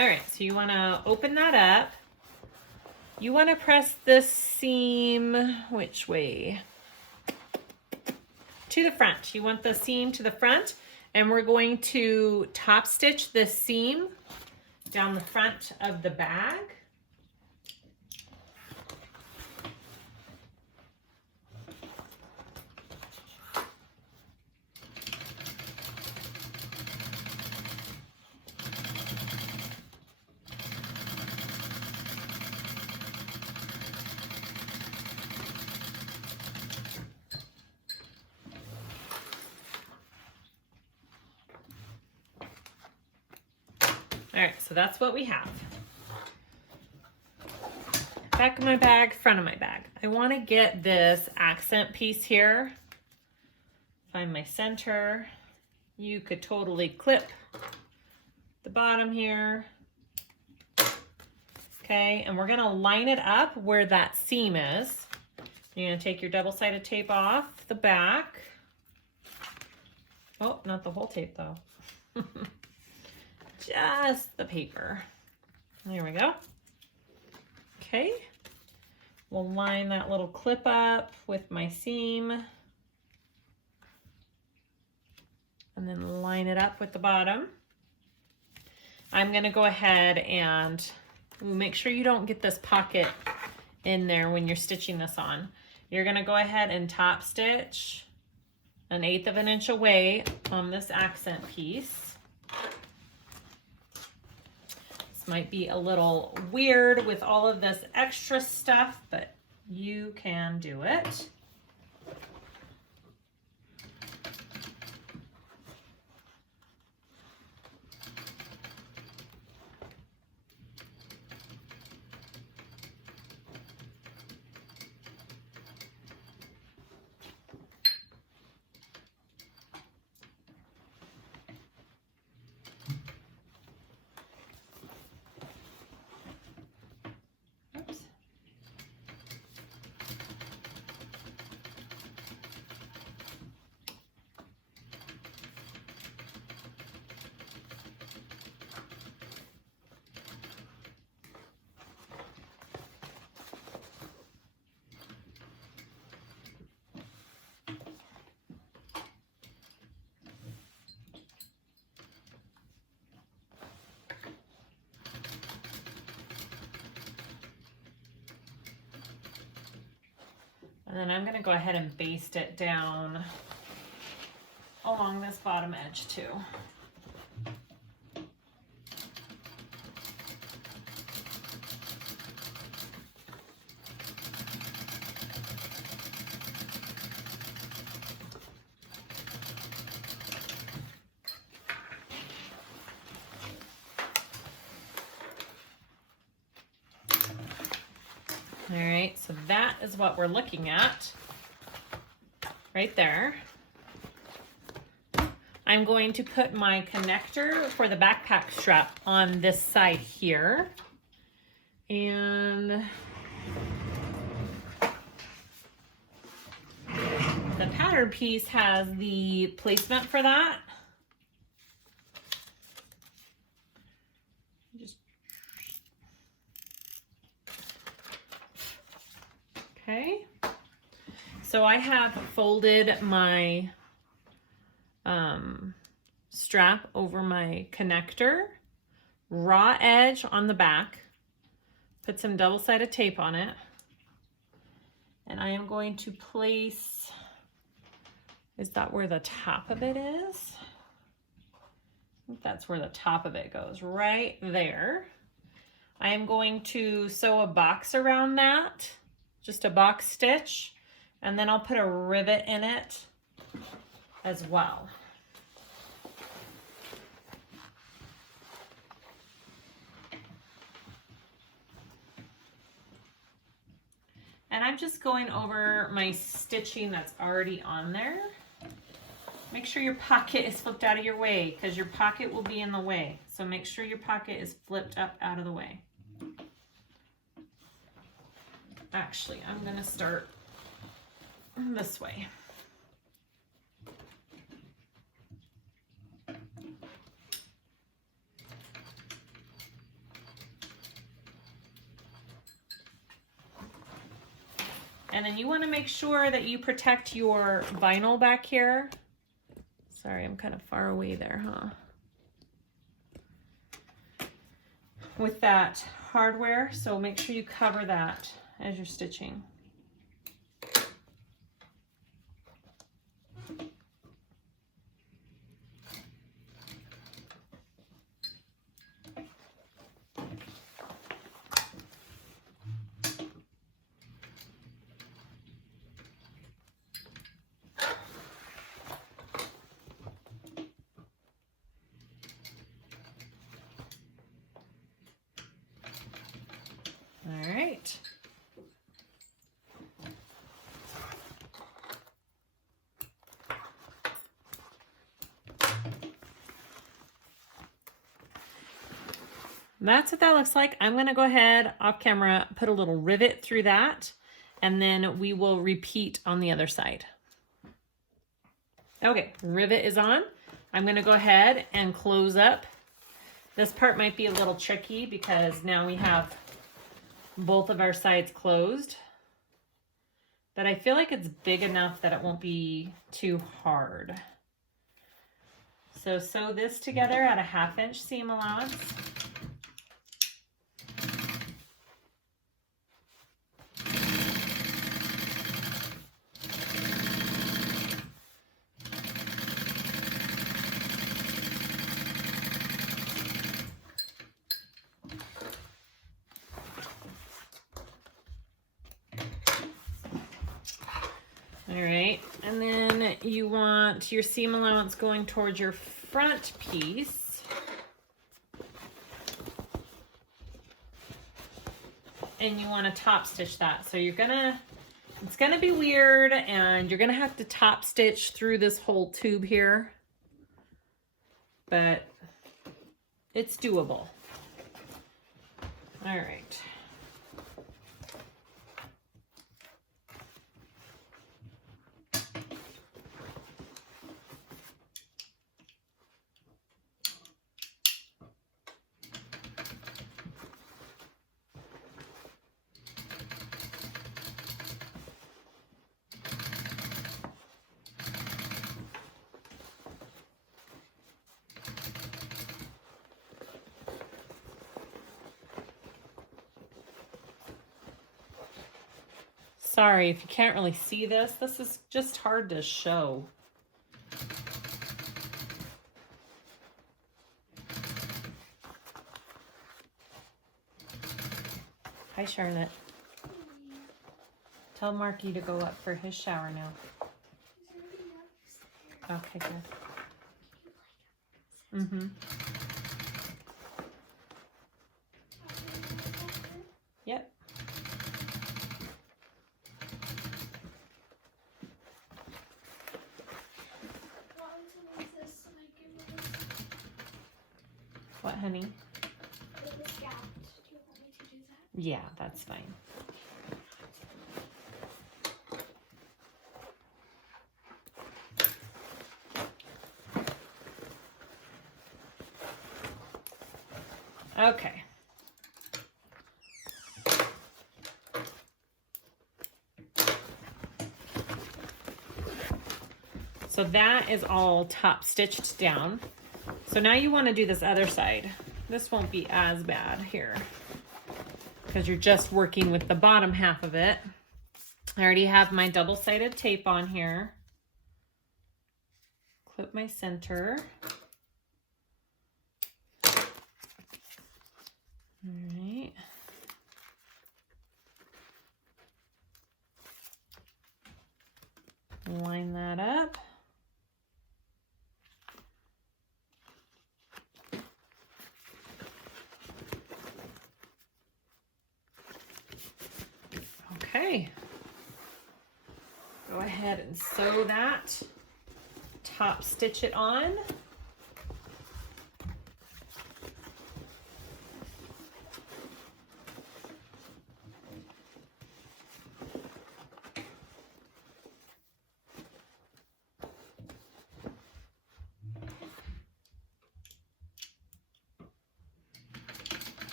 All right, so you want to open that up. You want to press this seam, which way? To the front. You want the seam to the front, and we're going to top stitch this seam down the front of the bag. All right, so that's what we have. Back of my bag, front of my bag. I want to get this accent piece here. Find my center. You could totally clip the bottom here. Okay, and we're going to line it up where that seam is. You're going to take your double-sided tape off the back. Oh, not the whole tape though. Just the paper. There we go. Okay. We'll line that little clip up with my seam. And then line it up with the bottom. I'm going to go ahead and make sure you don't get this pocket in there when you're stitching this on. You're going to go ahead and top stitch 1/8 of an inch away on this accent piece. Might be a little weird with all of this extra stuff, but you can do it. And then I'm going to go ahead and baste it down along this bottom edge too. All right, so that is what we're looking at right there. I'm going to put my connector for the backpack strap on this side here. And the pattern piece has the placement for that. Okay, so I have folded my strap over my connector, raw edge on the back, put some double-sided tape on it, and I am going to place, is that where the top of it is? I think that's where the top of it goes, right there. I am going to sew a box around that. Just a box stitch, and then I'll put a rivet in it as well. And I'm just going over my stitching that's already on there. Make sure your pocket is flipped out of your way because your pocket will be in the way. So make sure your pocket is flipped up out of the way. Actually, I'm going to start this way. And then you want to make sure that you protect your vinyl back here. Sorry, I'm kind of far away there, huh? With that hardware, so make sure you cover that as you're stitching. All right. That's what that looks like. I'm going to go ahead off camera, put a little rivet through that, and then we will repeat on the other side. Okay, rivet is on. I'm going to go ahead and close up. This part might be a little tricky because now we have both of our sides closed, but I feel like it's big enough that it won't be too hard. So sew this together at a 1/2 inch seam allowance. All right, and then you want your seam allowance going towards your front piece. And you want to top stitch that. So you're gonna, it's gonna be weird and you're gonna have to top stitch through this whole tube here, but it's doable. All right. Sorry if you can't really see this. This is just hard to show. Hi, Charlotte. Tell Marky to go up for his shower now. Okay, good. Mm-hmm. Yep. What, honey? Yeah, that's fine. Okay. So that is all top stitched down. So now you want to do this other side. This won't be as bad here because you're just working with the bottom half of it. I already have my double-sided tape on here. Clip my center. All right. Line that up. Okay, go ahead and sew that, top stitch it on.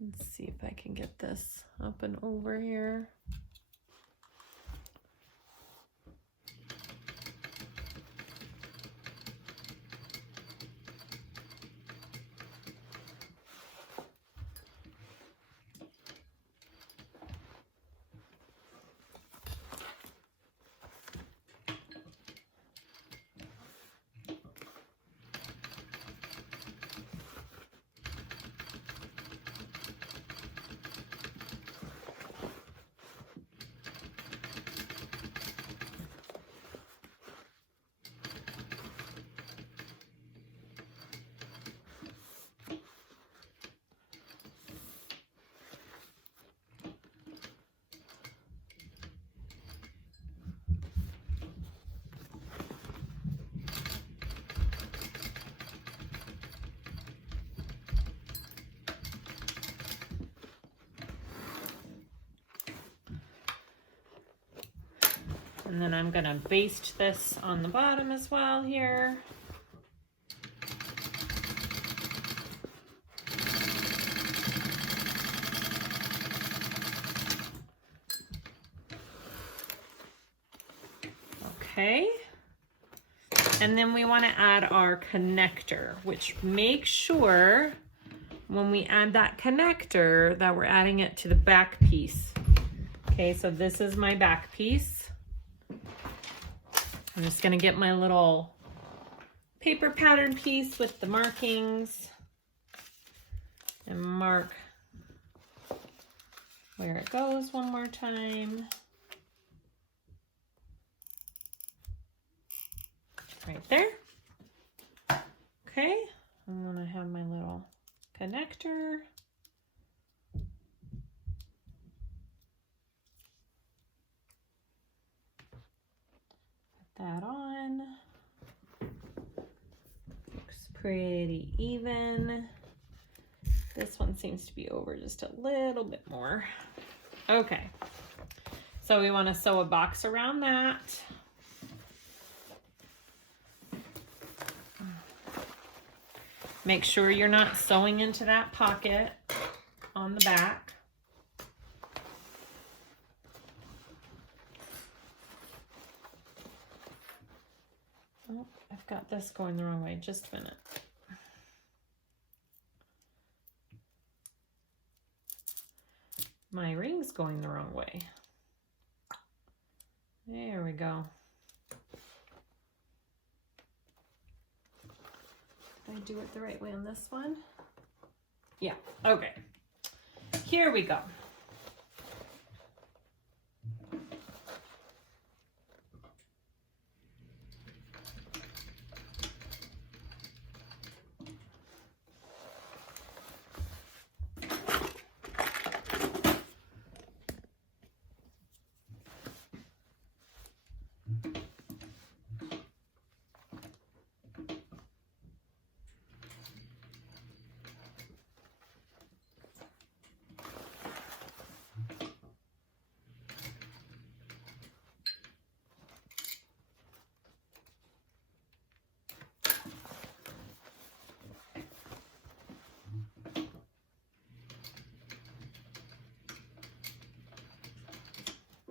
Let's see if I can get this up and over here. And then I'm gonna baste this on the bottom as well here. Okay. And then we want to add our connector, which make sure when we add that connector that we're adding it to the back piece. Okay, so this is my back piece. I'm just gonna get my little paper pattern piece with the markings and mark where it goes one more time. Right there. Okay, I'm gonna have my little connector. That on. Looks pretty even. This one seems to be over just a little bit more. Okay, so we want to sew a box around that. Make sure you're not sewing into that pocket on the back. Oh, I've got this going the wrong way. Just a minute. My ring's going the wrong way. There we go. Did I do it the right way on this one? Yeah, okay. Here we go.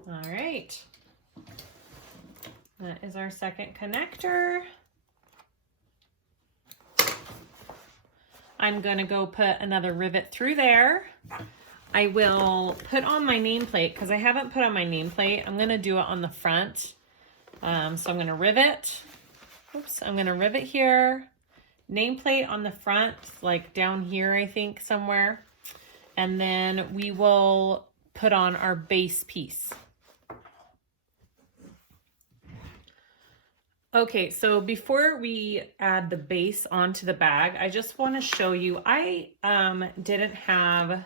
All right, that is our second connector. I'm gonna go put another rivet through there. I will put on my nameplate because I haven't put on my nameplate. I'm gonna do it on the front. So I'm gonna rivet. Oops, I'm gonna rivet here. Nameplate on the front, like down here, I think somewhere. And then we will put on our base piece. Okay, so before we add the base onto the bag, I just want to show you, I didn't have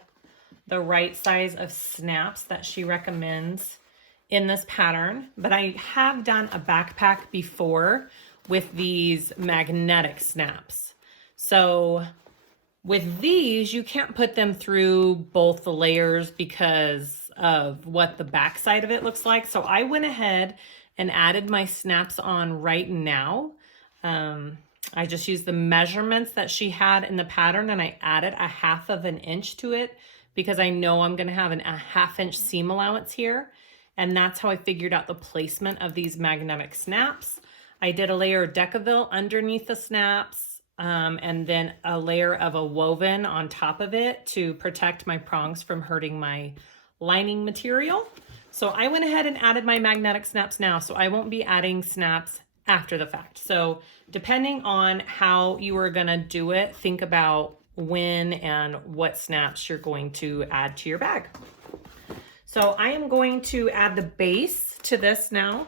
the right size of snaps that she recommends in this pattern, but I have done a backpack before with these magnetic snaps. So with these, you can't put them through both the layers because of what the back side of it looks like. So I went ahead and added my snaps on right now. I just used the measurements that she had in the pattern and I added a 1/2 of an inch to it because I know I'm gonna have a 1/2 inch seam allowance here. And that's how I figured out the placement of these magnetic snaps. I did a layer of Decaville underneath the snaps, and then a layer of a woven on top of it to protect my prongs from hurting my lining material. So I went ahead and added my magnetic snaps now, so I won't be adding snaps after the fact. So depending on how you are gonna do it, think about when and what snaps you're going to add to your bag. So I am going to add the base to this now.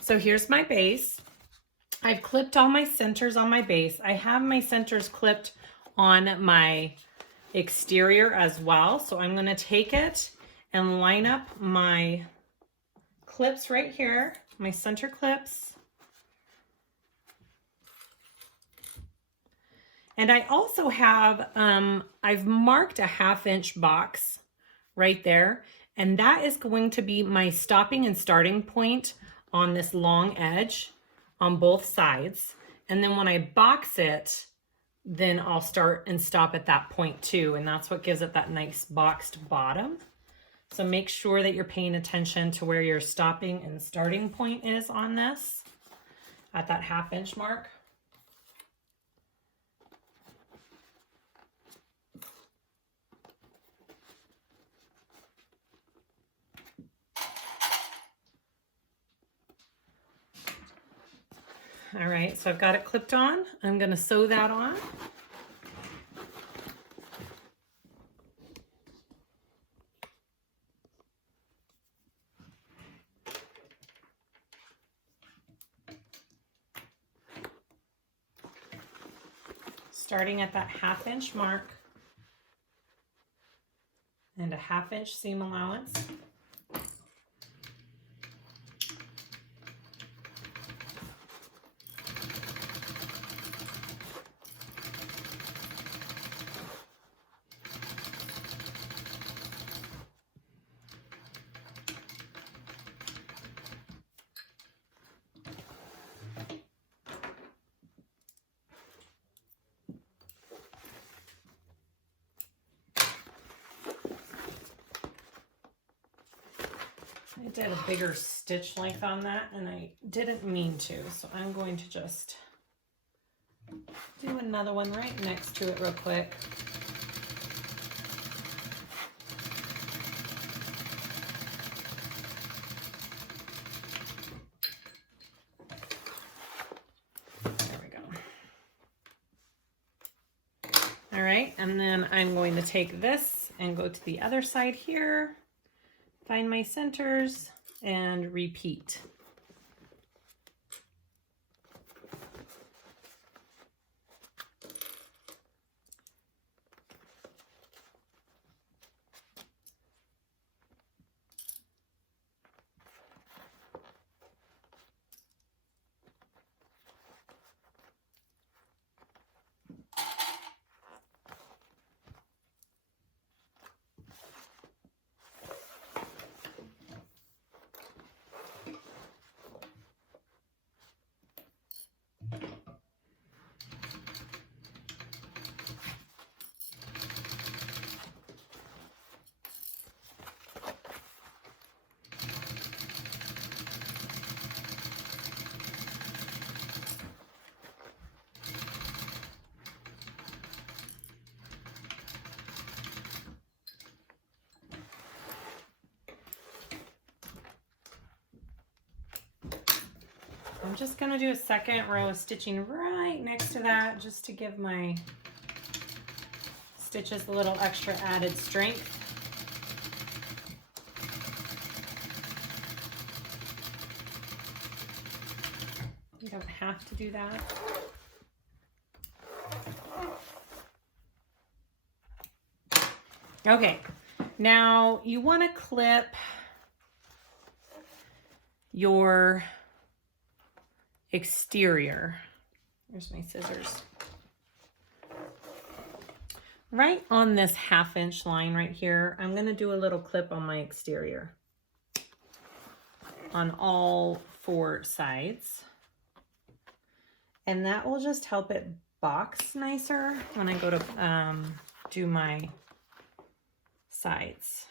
So here's my base. I've clipped all my centers on my base. I have my centers clipped on my exterior as well. So I'm gonna take it and line up my clips right here, my center clips. And I also have, I've marked a 1/2 inch box right there. And that is going to be my stopping and starting point on this long edge on both sides. And then when I box it, then I'll start and stop at that point too. And that's what gives it that nice boxed bottom. So make sure that you're paying attention to where your stopping and starting point is on this at that 1/2 inch mark. All right, so I've got it clipped on. I'm going to sew that on. Starting at that 1/2 inch mark and a 1/2 inch seam allowance. I did a bigger stitch length on that and I didn't mean to, so I'm going to just do another one right next to it real quick. There we go. All right, and then I'm going to take this and go to the other side here. Find my centers and repeat. I'm just going to do a second row of stitching right next to that just to give my stitches a little extra added strength. You don't have to do that. Okay, now you want to clip your exterior. Here's my scissors. Right on this 1/2 inch line right here, I'm going to do a little clip on my exterior on all 4 sides. And that will just help it box nicer when I go to do my sides.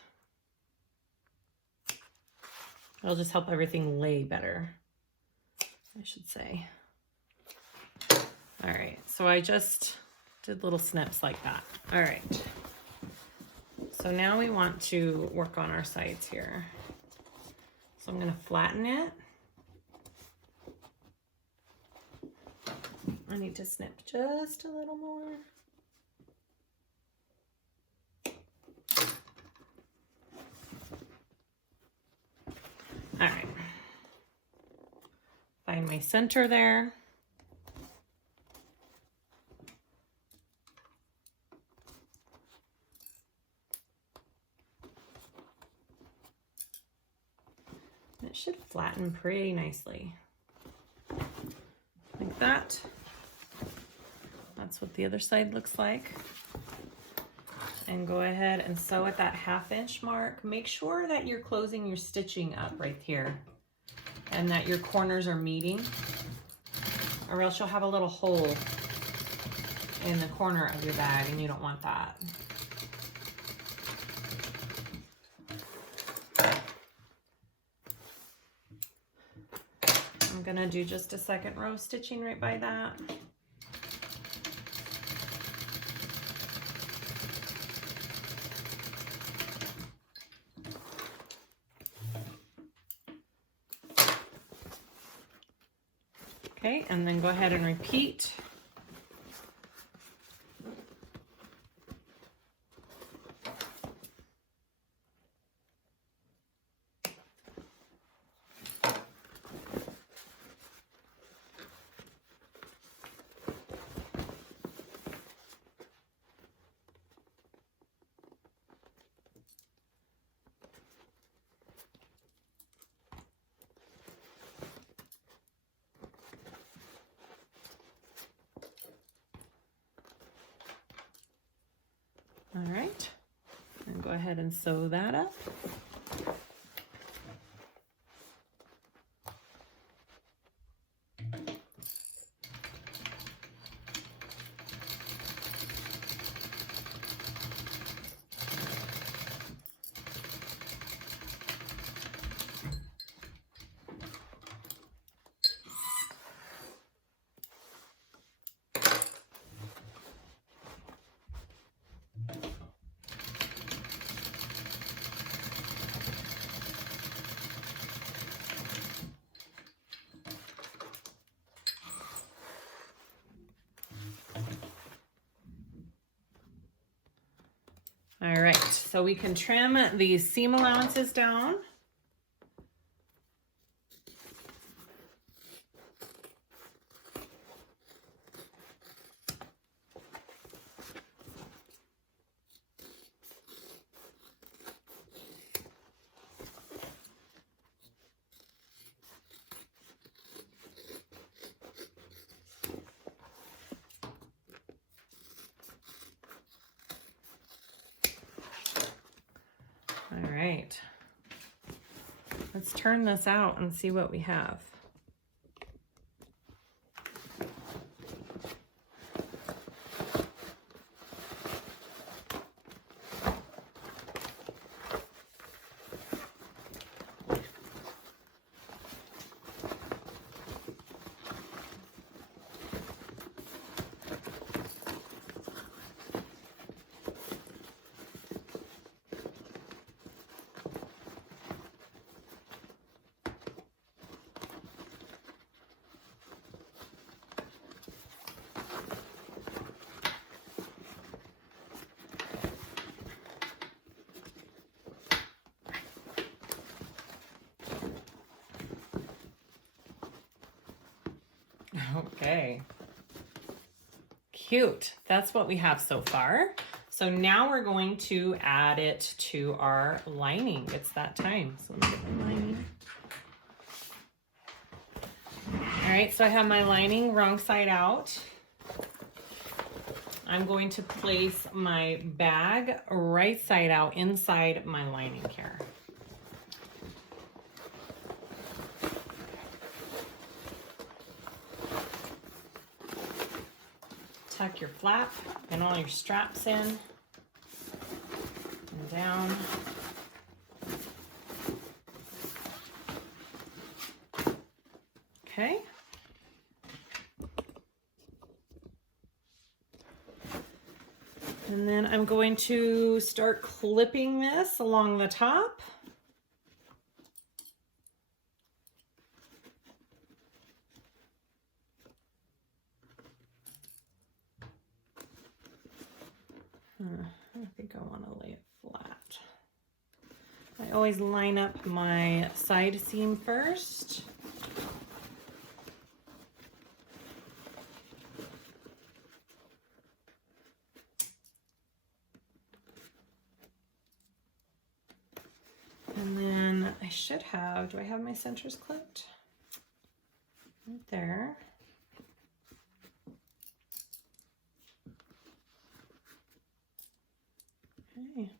It'll just help everything lay better, I should say. All right, so I just did little snips like that. All right, so now we want to work on our sides here. So I'm gonna flatten it. I need to snip just a little more. All right, find my center there. It should flatten pretty nicely, like that. That's what the other side looks like. And go ahead and sew at that 1/2 inch mark. Make sure that you're closing your stitching up right here and that your corners are meeting, or else you'll have a little hole in the corner of your bag and you don't want that. I'm gonna do just a 2nd row stitching right by that. Okay, and then go ahead and repeat. All right, and go ahead and sew that up. All right, so we can trim these seam allowances down. All right, let's turn this out and see what we have. Okay, cute. That's what we have so far. So now we're going to add it to our lining. It's that time. So let me get my lining. All right, so I have my lining wrong side out. I'm going to place my bag right side out inside my lining here. Tuck your flap and all your straps in and down. Okay. And then I'm going to start clipping this along the top. I think I want to lay it flat. I always line up my side seam first. And then I should have, do I have my centers clipped? Right there. Okay.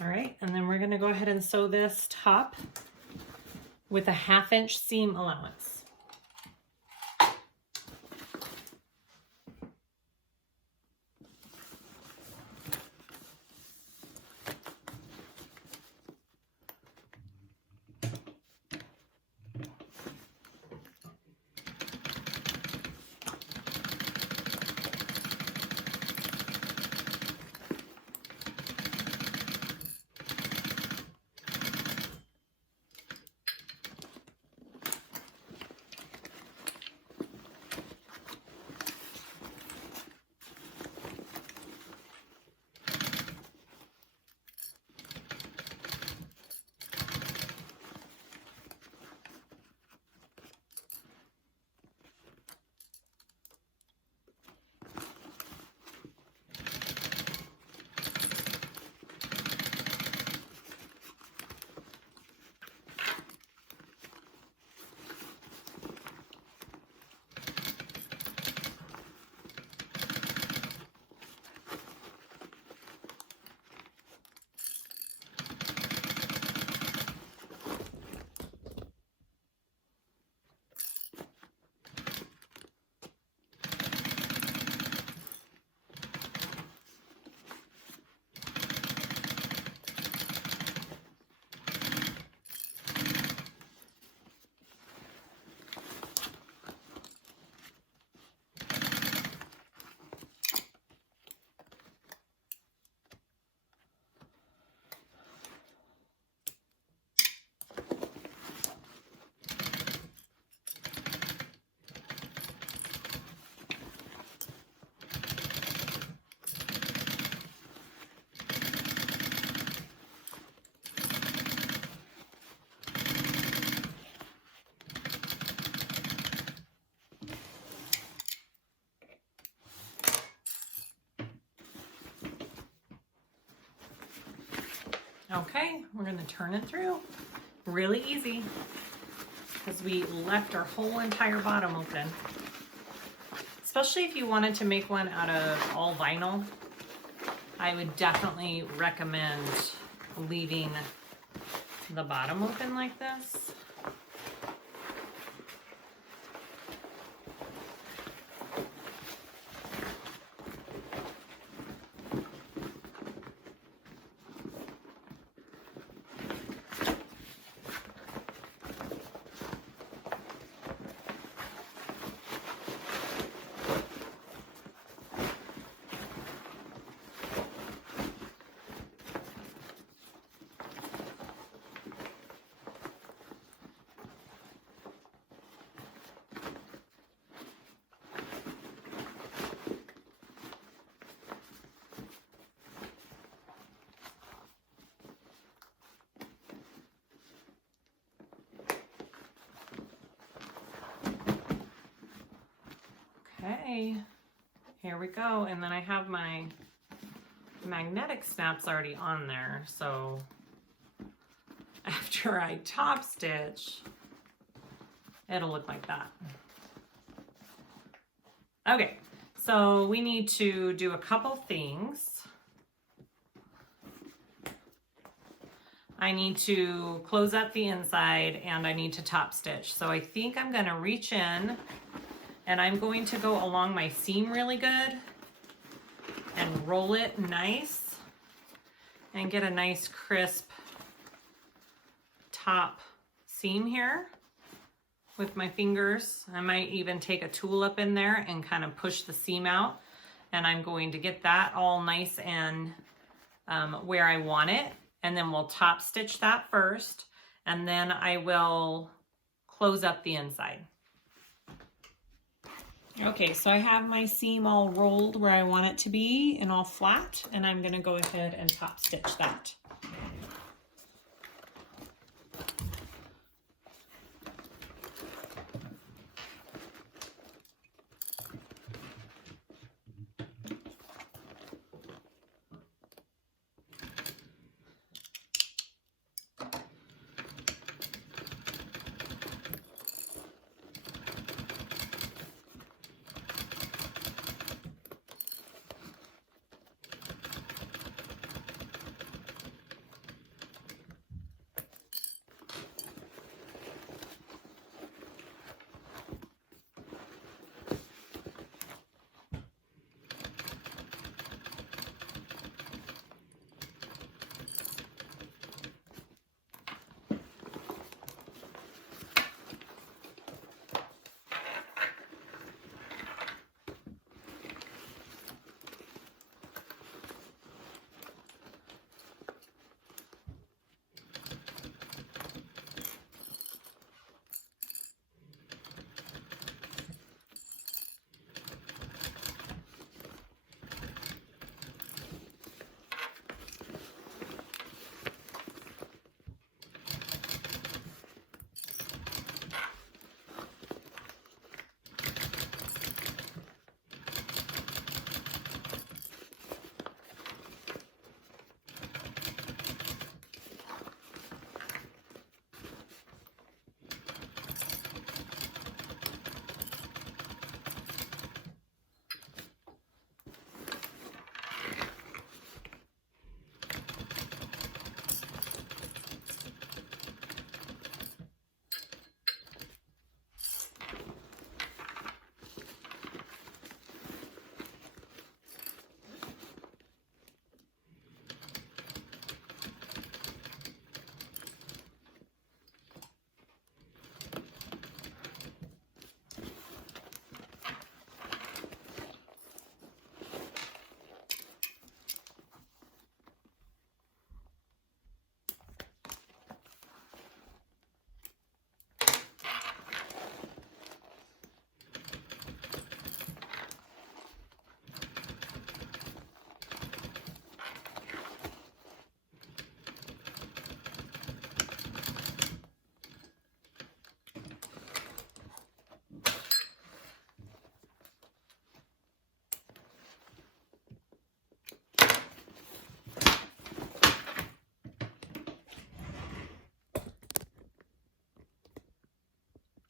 All right, and then we're gonna go ahead and sew this top with a 1/2 inch seam allowance. Okay, we're gonna turn it through. Really easy, because we left our whole entire bottom open. Especially if you wanted to make one out of all vinyl, I would definitely recommend leaving the bottom open like this. Okay, here we go. And then I have my magnetic snaps already on there. So after I top stitch, it'll look like that. Okay, so we need to do a couple things. I need to close up the inside and I need to top stitch. So I think I'm gonna reach in and I'm going to go along my seam really good and roll it nice and get a nice crisp top seam here with my fingers. I might even take a tool up in there and kind of push the seam out, and I'm going to get that all nice and where I want it, and then we'll top stitch that first, and then I will close up the inside. Okay, so I have my seam all rolled where I want it to be and all flat, and I'm gonna go ahead and top stitch that.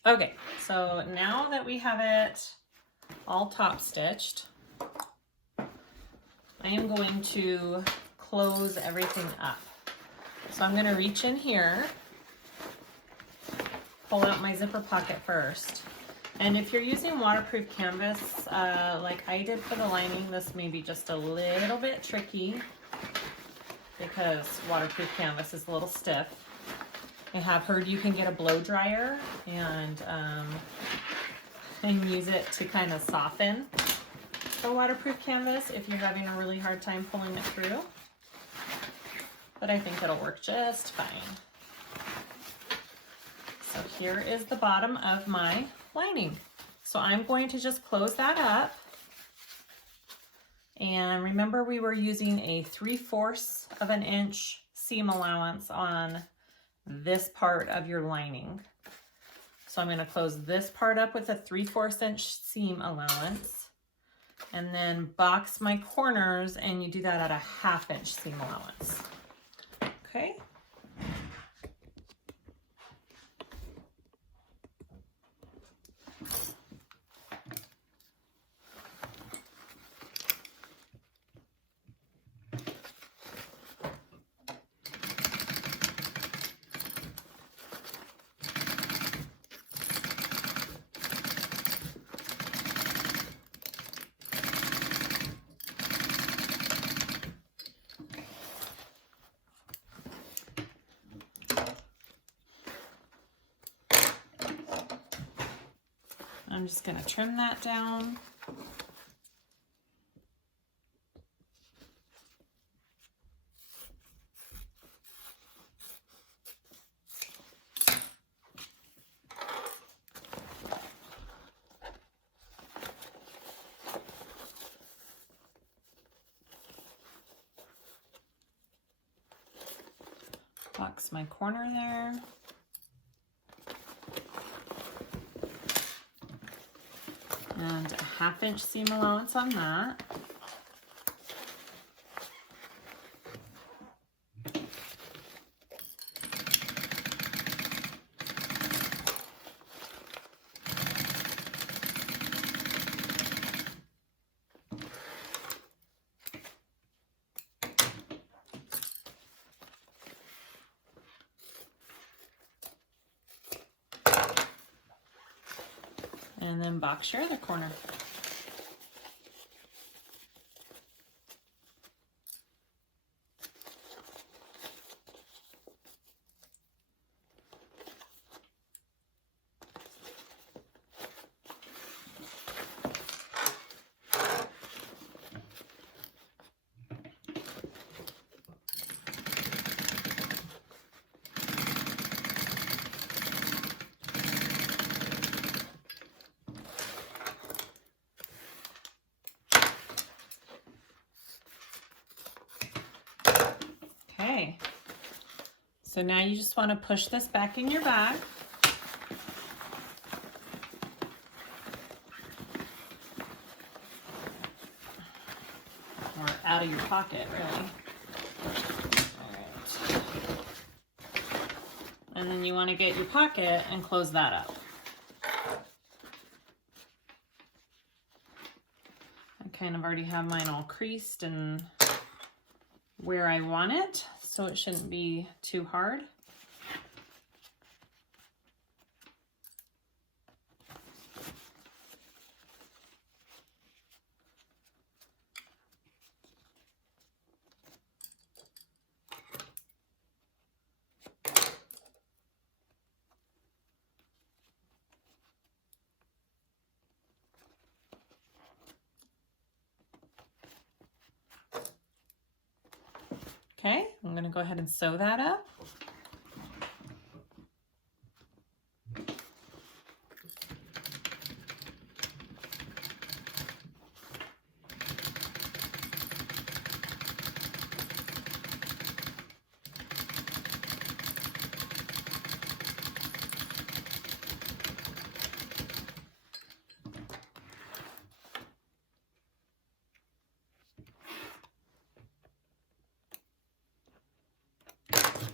Okay, so now that we have it all top stitched, I am going to close everything up. So I'm going to reach in here, pull out my zipper pocket first. And if you're using waterproof canvas, like I did for the lining, this may be just a little bit tricky because waterproof canvas is a little stiff. I have heard you can get a blow dryer and use it to kind of soften the waterproof canvas if you're having a really hard time pulling it through. But I think it'll work just fine. So here is the bottom of my lining. So I'm going to just close that up. And remember, we were using a 3/4 of an inch seam allowance on this part of your lining. So I'm going to close this part up with a 3/4 inch seam allowance. and then box my corners, and you do that at a 1/2 inch seam allowance. Okay. I'm just going to trim that down. Box my corner there. And a 1/2 inch seam allowance on that. And then box your other corner. Okay, so now you just want to push this back in your bag. Or out of your pocket, really. All right. And then you want to get your pocket and close that up. I kind of already have mine all creased and where I want it, so it shouldn't be too hard. Okay, I'm going to go ahead and sew that up.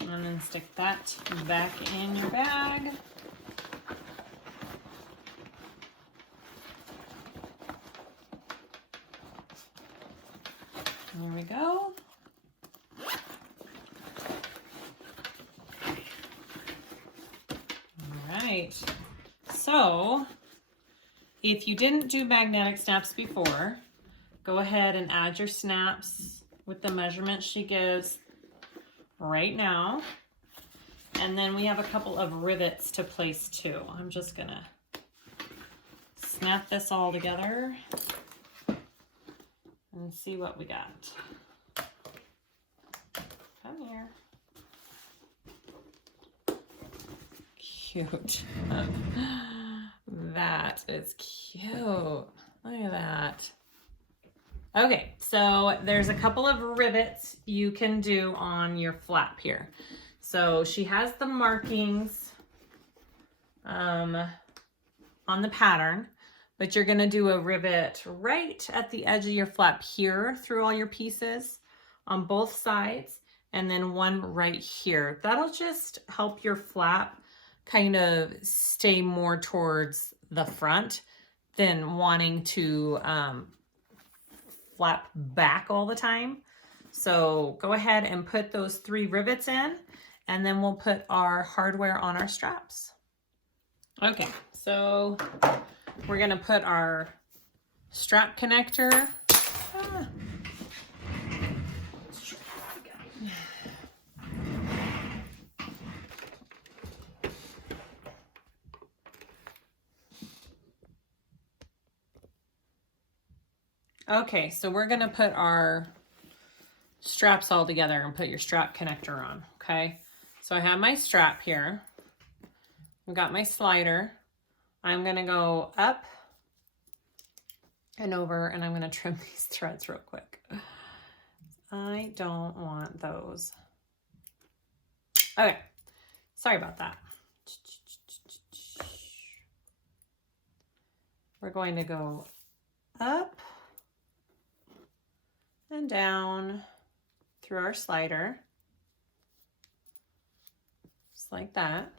And then stick that back in your bag. There we go. All right. So, if you didn't do magnetic snaps before, go ahead and add your snaps with the measurement she gives right now. And then we have a couple of rivets to place too. I'm just gonna snap this all together and see what we got. Come here. Cute. That is cute. Look at that. Okay, so there's a couple of rivets you can do on your flap here. So she has the markings on the pattern, but you're gonna do a rivet right at the edge of your flap here through all your pieces on both sides, and then one right here. That'll just help your flap kind of stay more towards the front than wanting to flap back all the time. So go ahead and put those 3 rivets in, and then we'll put our hardware on our straps. Okay, so we're gonna put our strap connector. Okay, so we're gonna put our straps all together and put your strap connector on, okay? So I have my strap here. I've got my slider. I'm gonna go up and over, and I'm gonna trim these threads real quick. I don't want those. Okay, sorry about that. We're going to go up and down through our slider, just like that.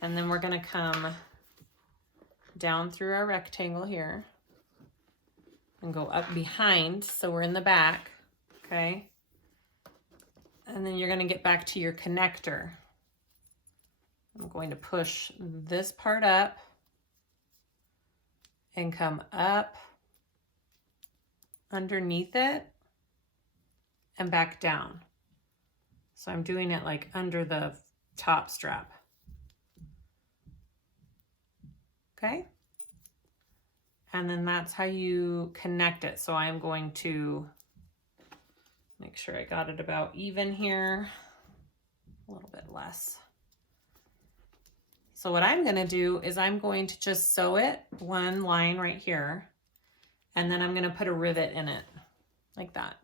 And then we're gonna come down through our rectangle here and go up behind, so we're in the back, okay? And then you're gonna get back to your connector. I'm going to push this part up and come up underneath it and back down. So I'm doing it like under the top strap. Okay? And then that's how you connect it. So I'm going to make sure I got it about even here, a little bit less. So what I'm gonna do is I'm going to just sew it one line right here, and then I'm gonna put a rivet in it, like that.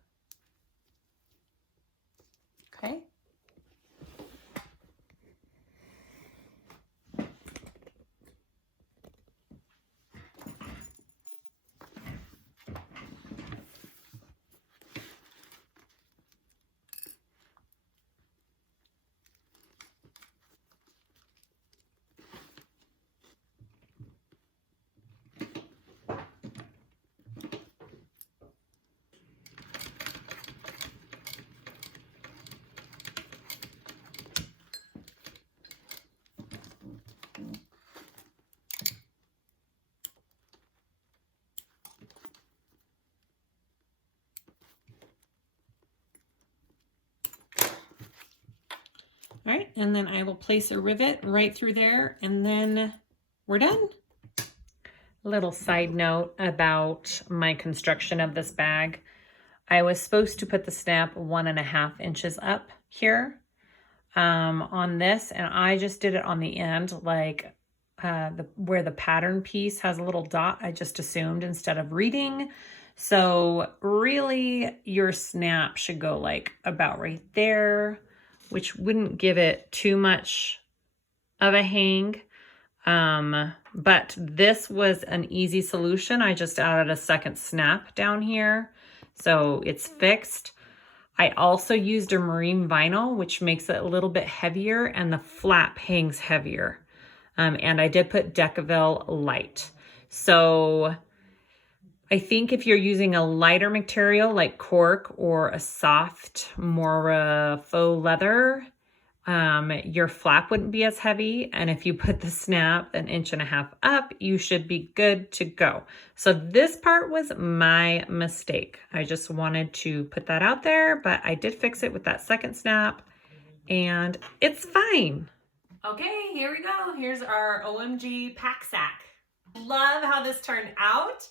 Okay? All right, and then I will place a rivet right through there, and then we're done. Little side note about my construction of this bag. I was supposed to put the snap 1.5 inches up here on this, and I just did it on the end, like where the pattern piece has a little dot. I just assumed instead of reading. So really your snap should go like about right there, which wouldn't give it too much of a hang. But this was an easy solution. I just added a second snap down here, so it's fixed. I also used a marine vinyl, which makes it a little bit heavier, and the flap hangs heavier. And I did put Decaville Light. So I think if you're using a lighter material like cork or a soft, more faux leather, your flap wouldn't be as heavy. And if you put the snap 1.5 inches up, you should be good to go. So this part was my mistake. I just wanted to put that out there, but I did fix it with that second snap and it's fine. Okay, here we go. Here's our OMG PacSac. Love how this turned out.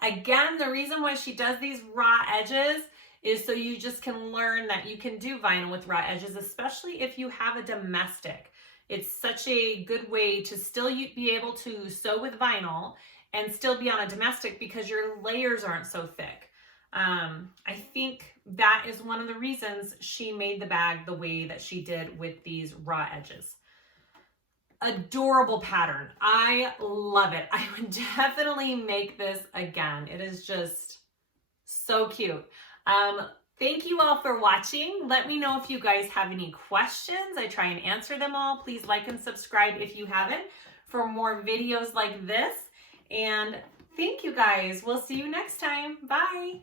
Again, the reason why she does these raw edges is so you just can learn that you can do vinyl with raw edges, especially if you have a domestic. It's such a good way to still be able to sew with vinyl and still be on a domestic because your layers aren't so thick. I think that is one of the reasons she made the bag the way that she did with these raw edges. adorable pattern. I love it. I would definitely make this again. It is just so cute. Thank you all for watching. Let me know if you guys have any questions. I try and answer them all. Please like and subscribe if you haven't for more videos like this. And thank you guys. We'll see you next time. Bye.